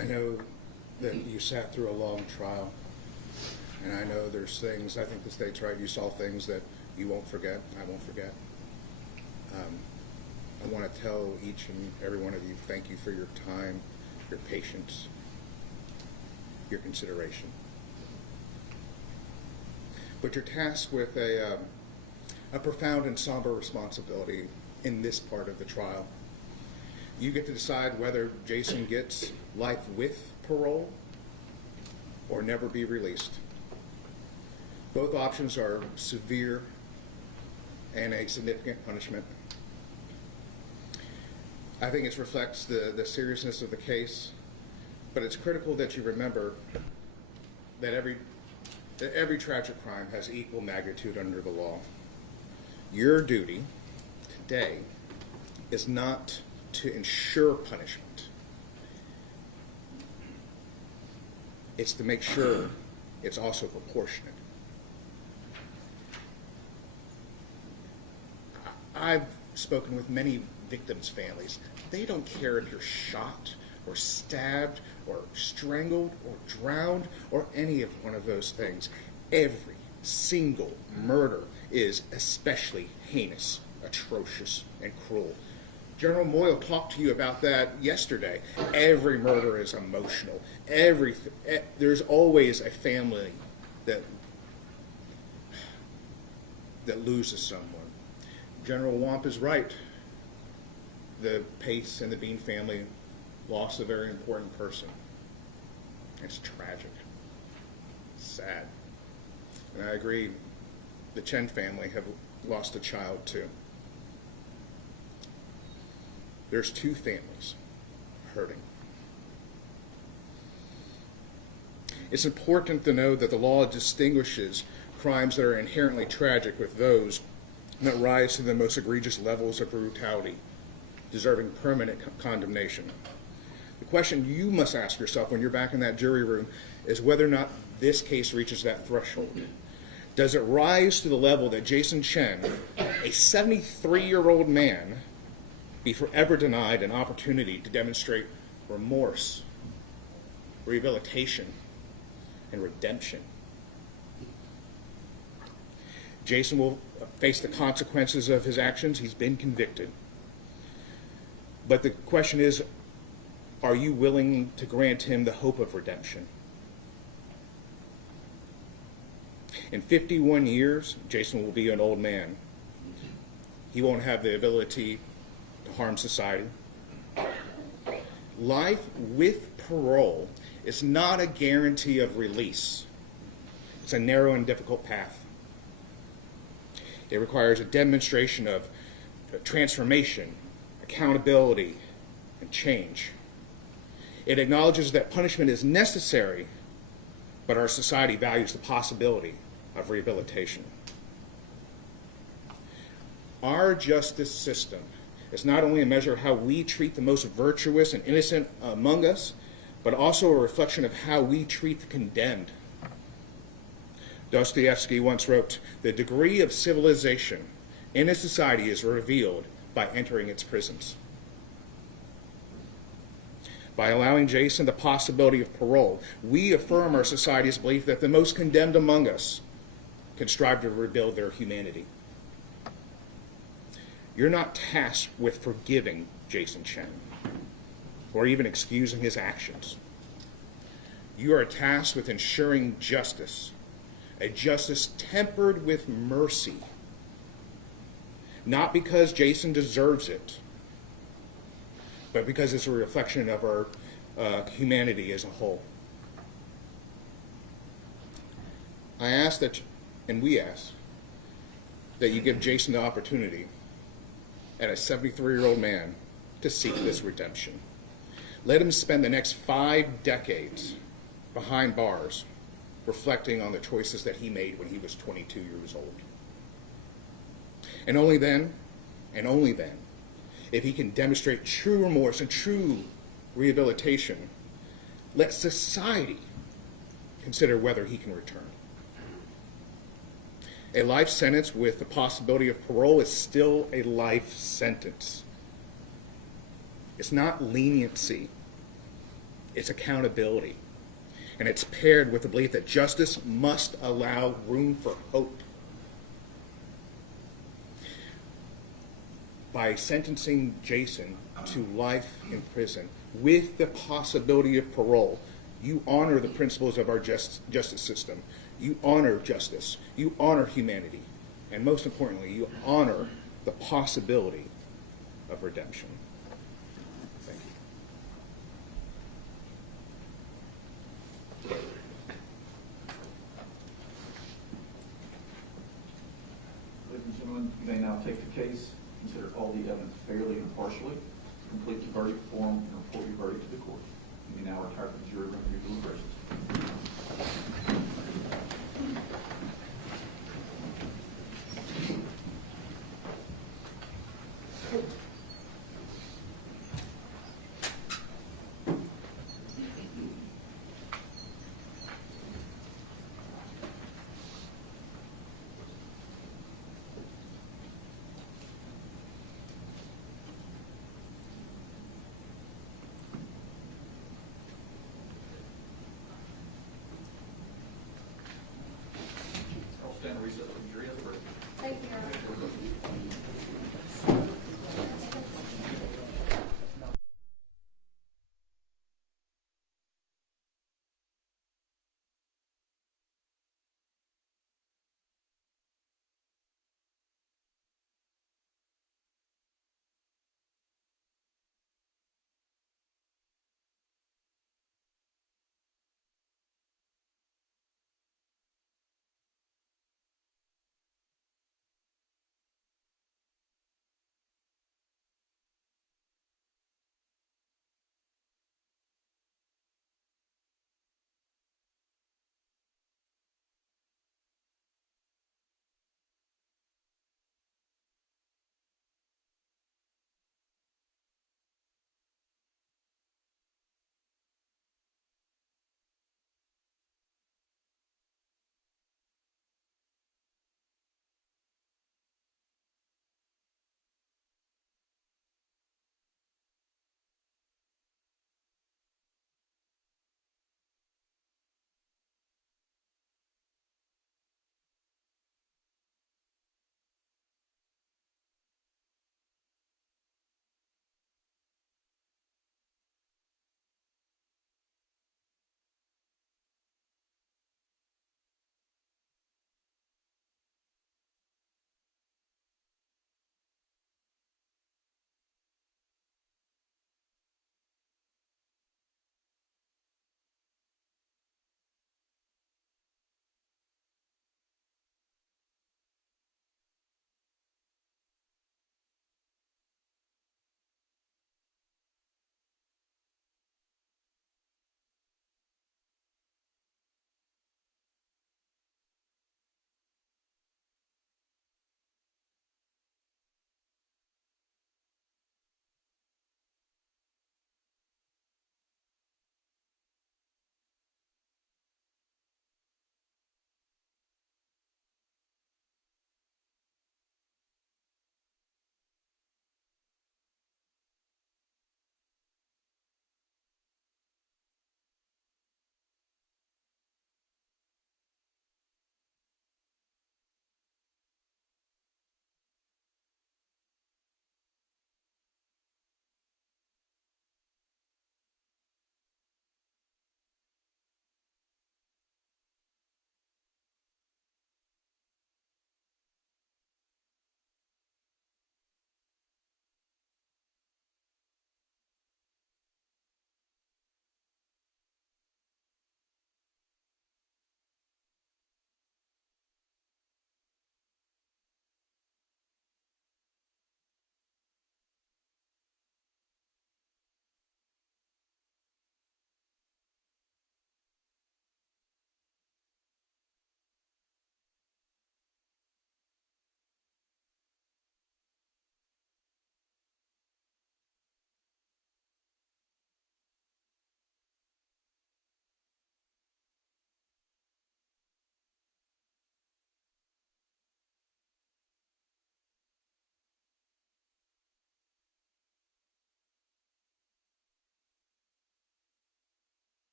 I know that you sat through a long trial, and I know there's things, I think the state's right, you saw things that you won't forget, I won't forget. I want to tell each and every one of you, thank you for your time, your patience, your consideration. But you're tasked with a profound and somber responsibility in this part of the trial. You get to decide whether Jason gets life with parole or never be released. Both options are severe and a significant punishment. I think it reflects the seriousness of the case, but it's critical that you remember that every tragic crime has equal magnitude under the law. Your duty today is not to ensure punishment. It's to make sure it's also proportionate. I've spoken with many victims' families. They don't care if you're shot or stabbed or strangled or drowned or any of one of those things. Every single murder is especially heinous, atrocious, and cruel. General Moyle talked to you about that yesterday. Every murder is emotional. There's always a family that loses someone. General Wamp is right. The Pace and the Bean family lost a very important person. It's tragic. It's sad. And I agree, the Chen family have lost a child too. There's two families hurting. It's important to know that the law distinguishes crimes that are inherently tragic with those that rise to the most egregious levels of brutality, deserving permanent condemnation. The question you must ask yourself when you're back in that jury room is whether or not this case reaches that threshold. Does it rise to the level that Jason Chen, a 73-year-old man, be forever denied an opportunity to demonstrate remorse, rehabilitation, and redemption? Jason will face the consequences of his actions. He's been convicted. But the question is, are you willing to grant him the hope of redemption? In 51 years, Jason will be an old man. He won't have the ability to harm society. Life with parole is not a guarantee of release. It's a narrow and difficult path. It requires a demonstration of transformation, accountability, and change. It acknowledges that punishment is necessary, but our society values the possibility of rehabilitation. Our justice system is not only a measure of how we treat the most virtuous and innocent among us, but also a reflection of how we treat the condemned. Dostoevsky once wrote, "The degree of civilization in a society is revealed by entering its prisons." By allowing Jason the possibility of parole, we affirm our society's belief that the most condemned among us can strive to rebuild their humanity. You're not tasked with forgiving Jason Chen or even excusing his actions. You are tasked with ensuring justice, a justice tempered with mercy, not because Jason deserves it, but because it's a reflection of our humanity as a whole. I ask that, and we ask, that you give Jason the opportunity and a 73-year-old man to seek this redemption. Let him spend the next 5 decades behind bars reflecting on the choices that he made when he was 22 years old. And only then, if he can demonstrate true remorse and true rehabilitation, let society consider whether he can return. A life sentence with the possibility of parole is still a life sentence. It's not leniency, it's accountability. And it's paired with the belief that justice must allow room for hope. By sentencing Jason to life in prison with the possibility of parole, you honor the principles of our justice system. You honor justice. You honor humanity. And most importantly, you honor the possibility of redemption. Thank you. Ladies and gentlemen, you may now take the case, consider all the evidence fairly and impartially, complete the verdict form, and report your verdict to the court. You may now retire to the jury room for your deliberations.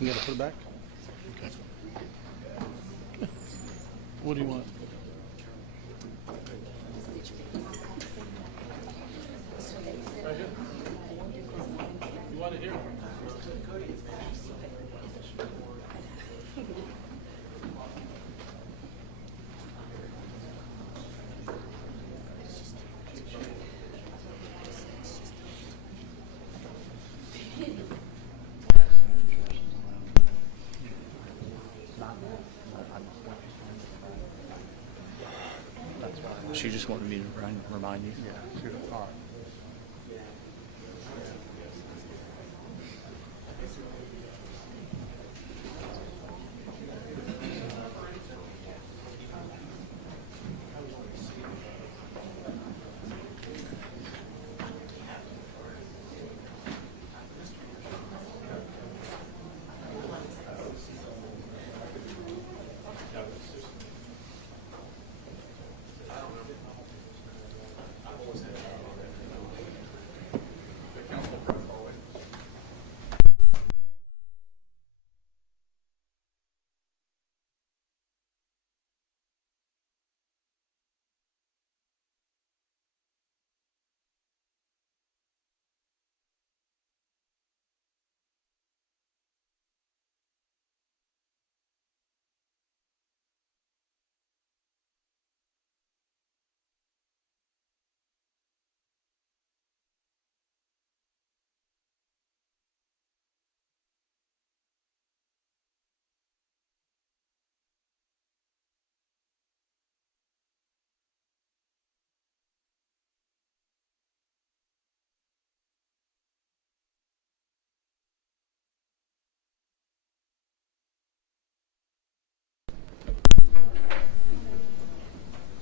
You gotta put it back? Okay. What do you want? You want it here? She just wanted me to remind you. Yeah, good. All right.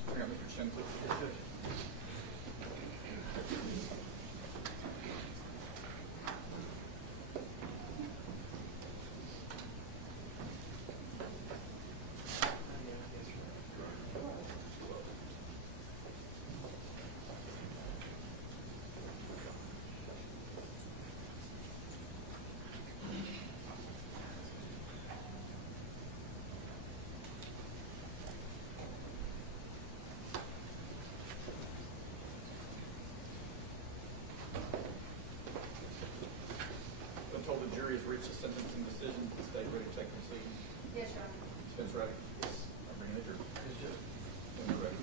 Bring up Mr. Chen, please. Been told the jury has reached a sentencing decision. Is the state ready to take the decision? Yes, Your Honor. Spence ready? I'm bringing it here. When you're ready.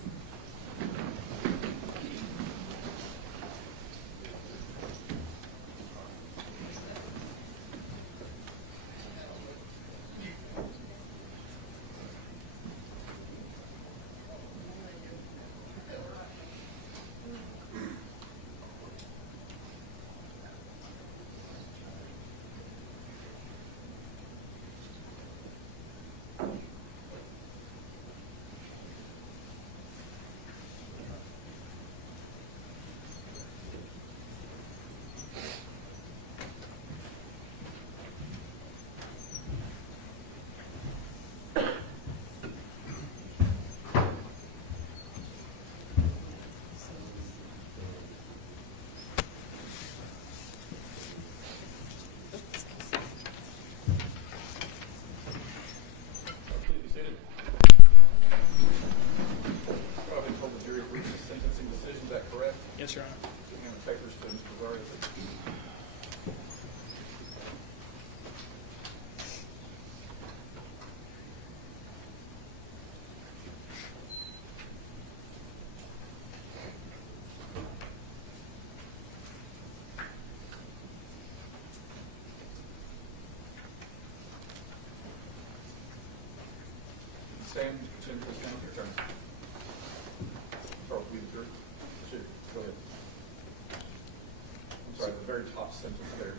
Please be seated. Probably told the jury has reached a sentencing decision. Is that correct? Yes, Your Honor. Giving the papers to Mr. Rosario. Sam, Chen, please stand up. Your turn. Charles, lead the jury. Sure, go ahead. I'm sorry, the very top sentence there.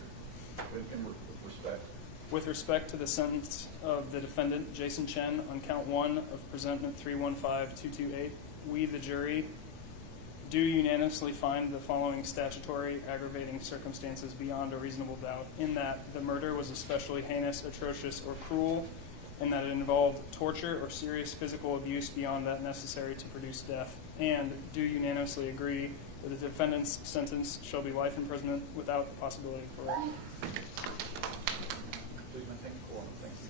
With respect. With respect to the sentence of the defendant, Jason Chen, on count 1 of presentment 315228, we, the jury, do unanimously find the following statutory aggravating circumstances beyond a reasonable doubt, in that the murder was especially heinous, atrocious, or cruel, and that it involved torture or serious physical abuse beyond that necessary to produce death, and do unanimously agree that the defendant's sentence shall be life imprisonment without the possibility of parole. Please maintain quorum. Thank you.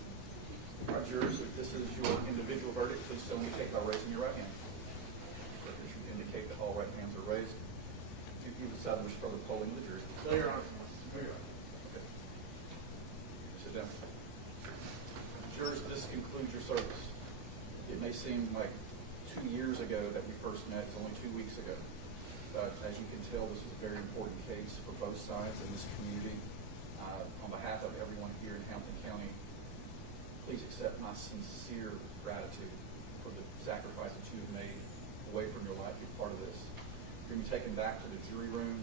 All right, jurors, if this is your individual verdict, please so indicate by raising your right hand. Record should indicate that all right hands are raised. Do you decide to further polling of the jury? No, Your Honor. No, Your Honor. Okay. Sit down. Jurors, this concludes your service. It may seem like 2 years ago that we first met. It's only 2 weeks ago. But as you can tell, this is a very important case for both sides in this community. On behalf of everyone here in Hampton County, please accept my sincere gratitude for the sacrifice that you have made away from your life to be part of this. You're going to be taken back to the jury room.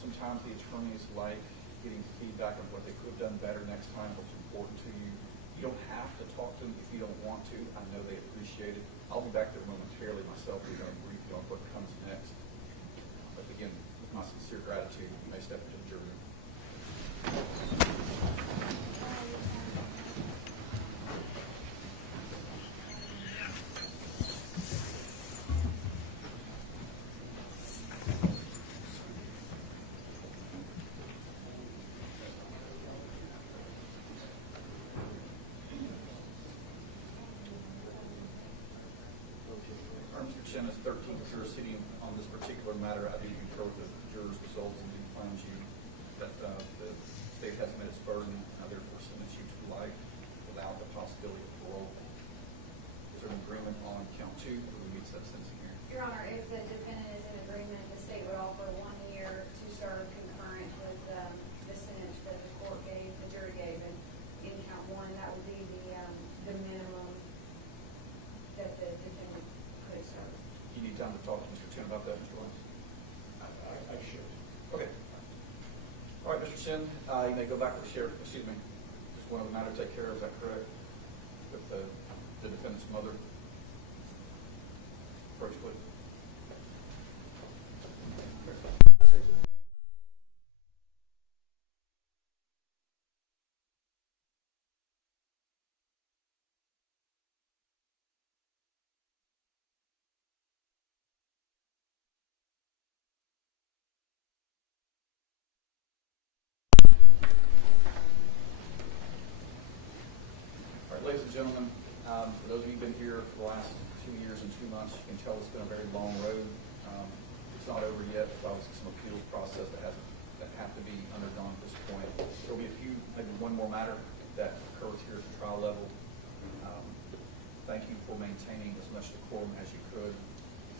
Sometimes the attorneys like getting feedback on what they could have done better next time, what's important to you. You don't have to talk to them if you don't want to. I know they appreciate it. I'll be back there momentarily myself. We're going to brief you on what comes next. But again, with my sincere gratitude, you may step into the jury room. Mr. Chen, as 13th juror sitting on this particular matter, I do concur with the jurors' results and do find you that the state has met its burden, and therefore sentence you to life without the possibility of parole. Is there an agreement on count 2 that we meet that sentencing hearing? Your Honor, if the defendant is in agreement, the state would offer 1 year to serve concurrent with the sentence that the court gave, the jury gave, and in count 1, that would be the minimum that the defendant could serve. You need time to talk to Mr. Chen about that, Mr. Lawrence? I should. Okay. All right, Mr. Chen, you may go back to the sheriff. Excuse me. Just one other matter to take care of. Is that correct? With the defendant's mother. Approach, please. Ladies and gentlemen, for those of you who've been here for the last 2 years and 2 months, you can tell it's been a very long road. It's not over yet. There's obviously some appeals process that have to be undergone at this point. There'll be maybe one more matter that occurs here at the trial level. Thank you for maintaining as much decorum as you could.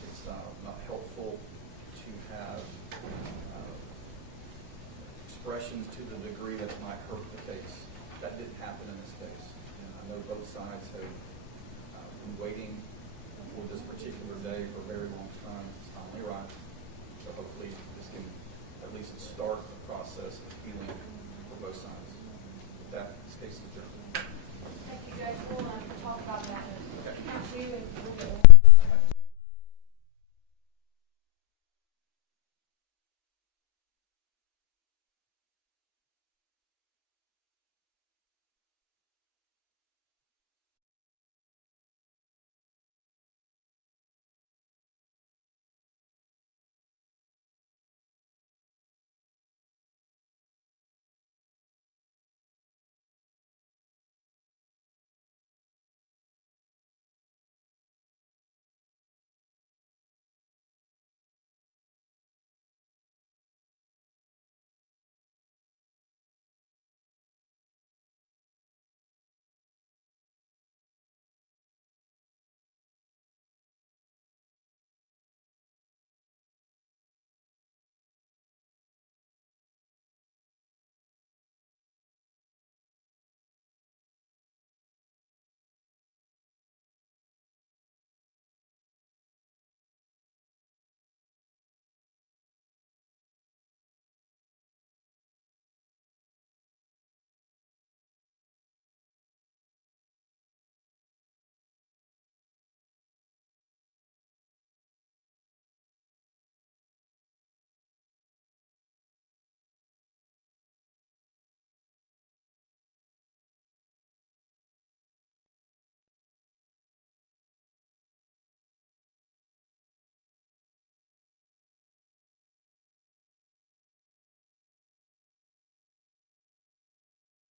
It's not helpful to have expressions to the degree that it might hurt the case. That didn't happen in this case. I know both sides have been waiting for this particular day for a very long time. It's finally arrived.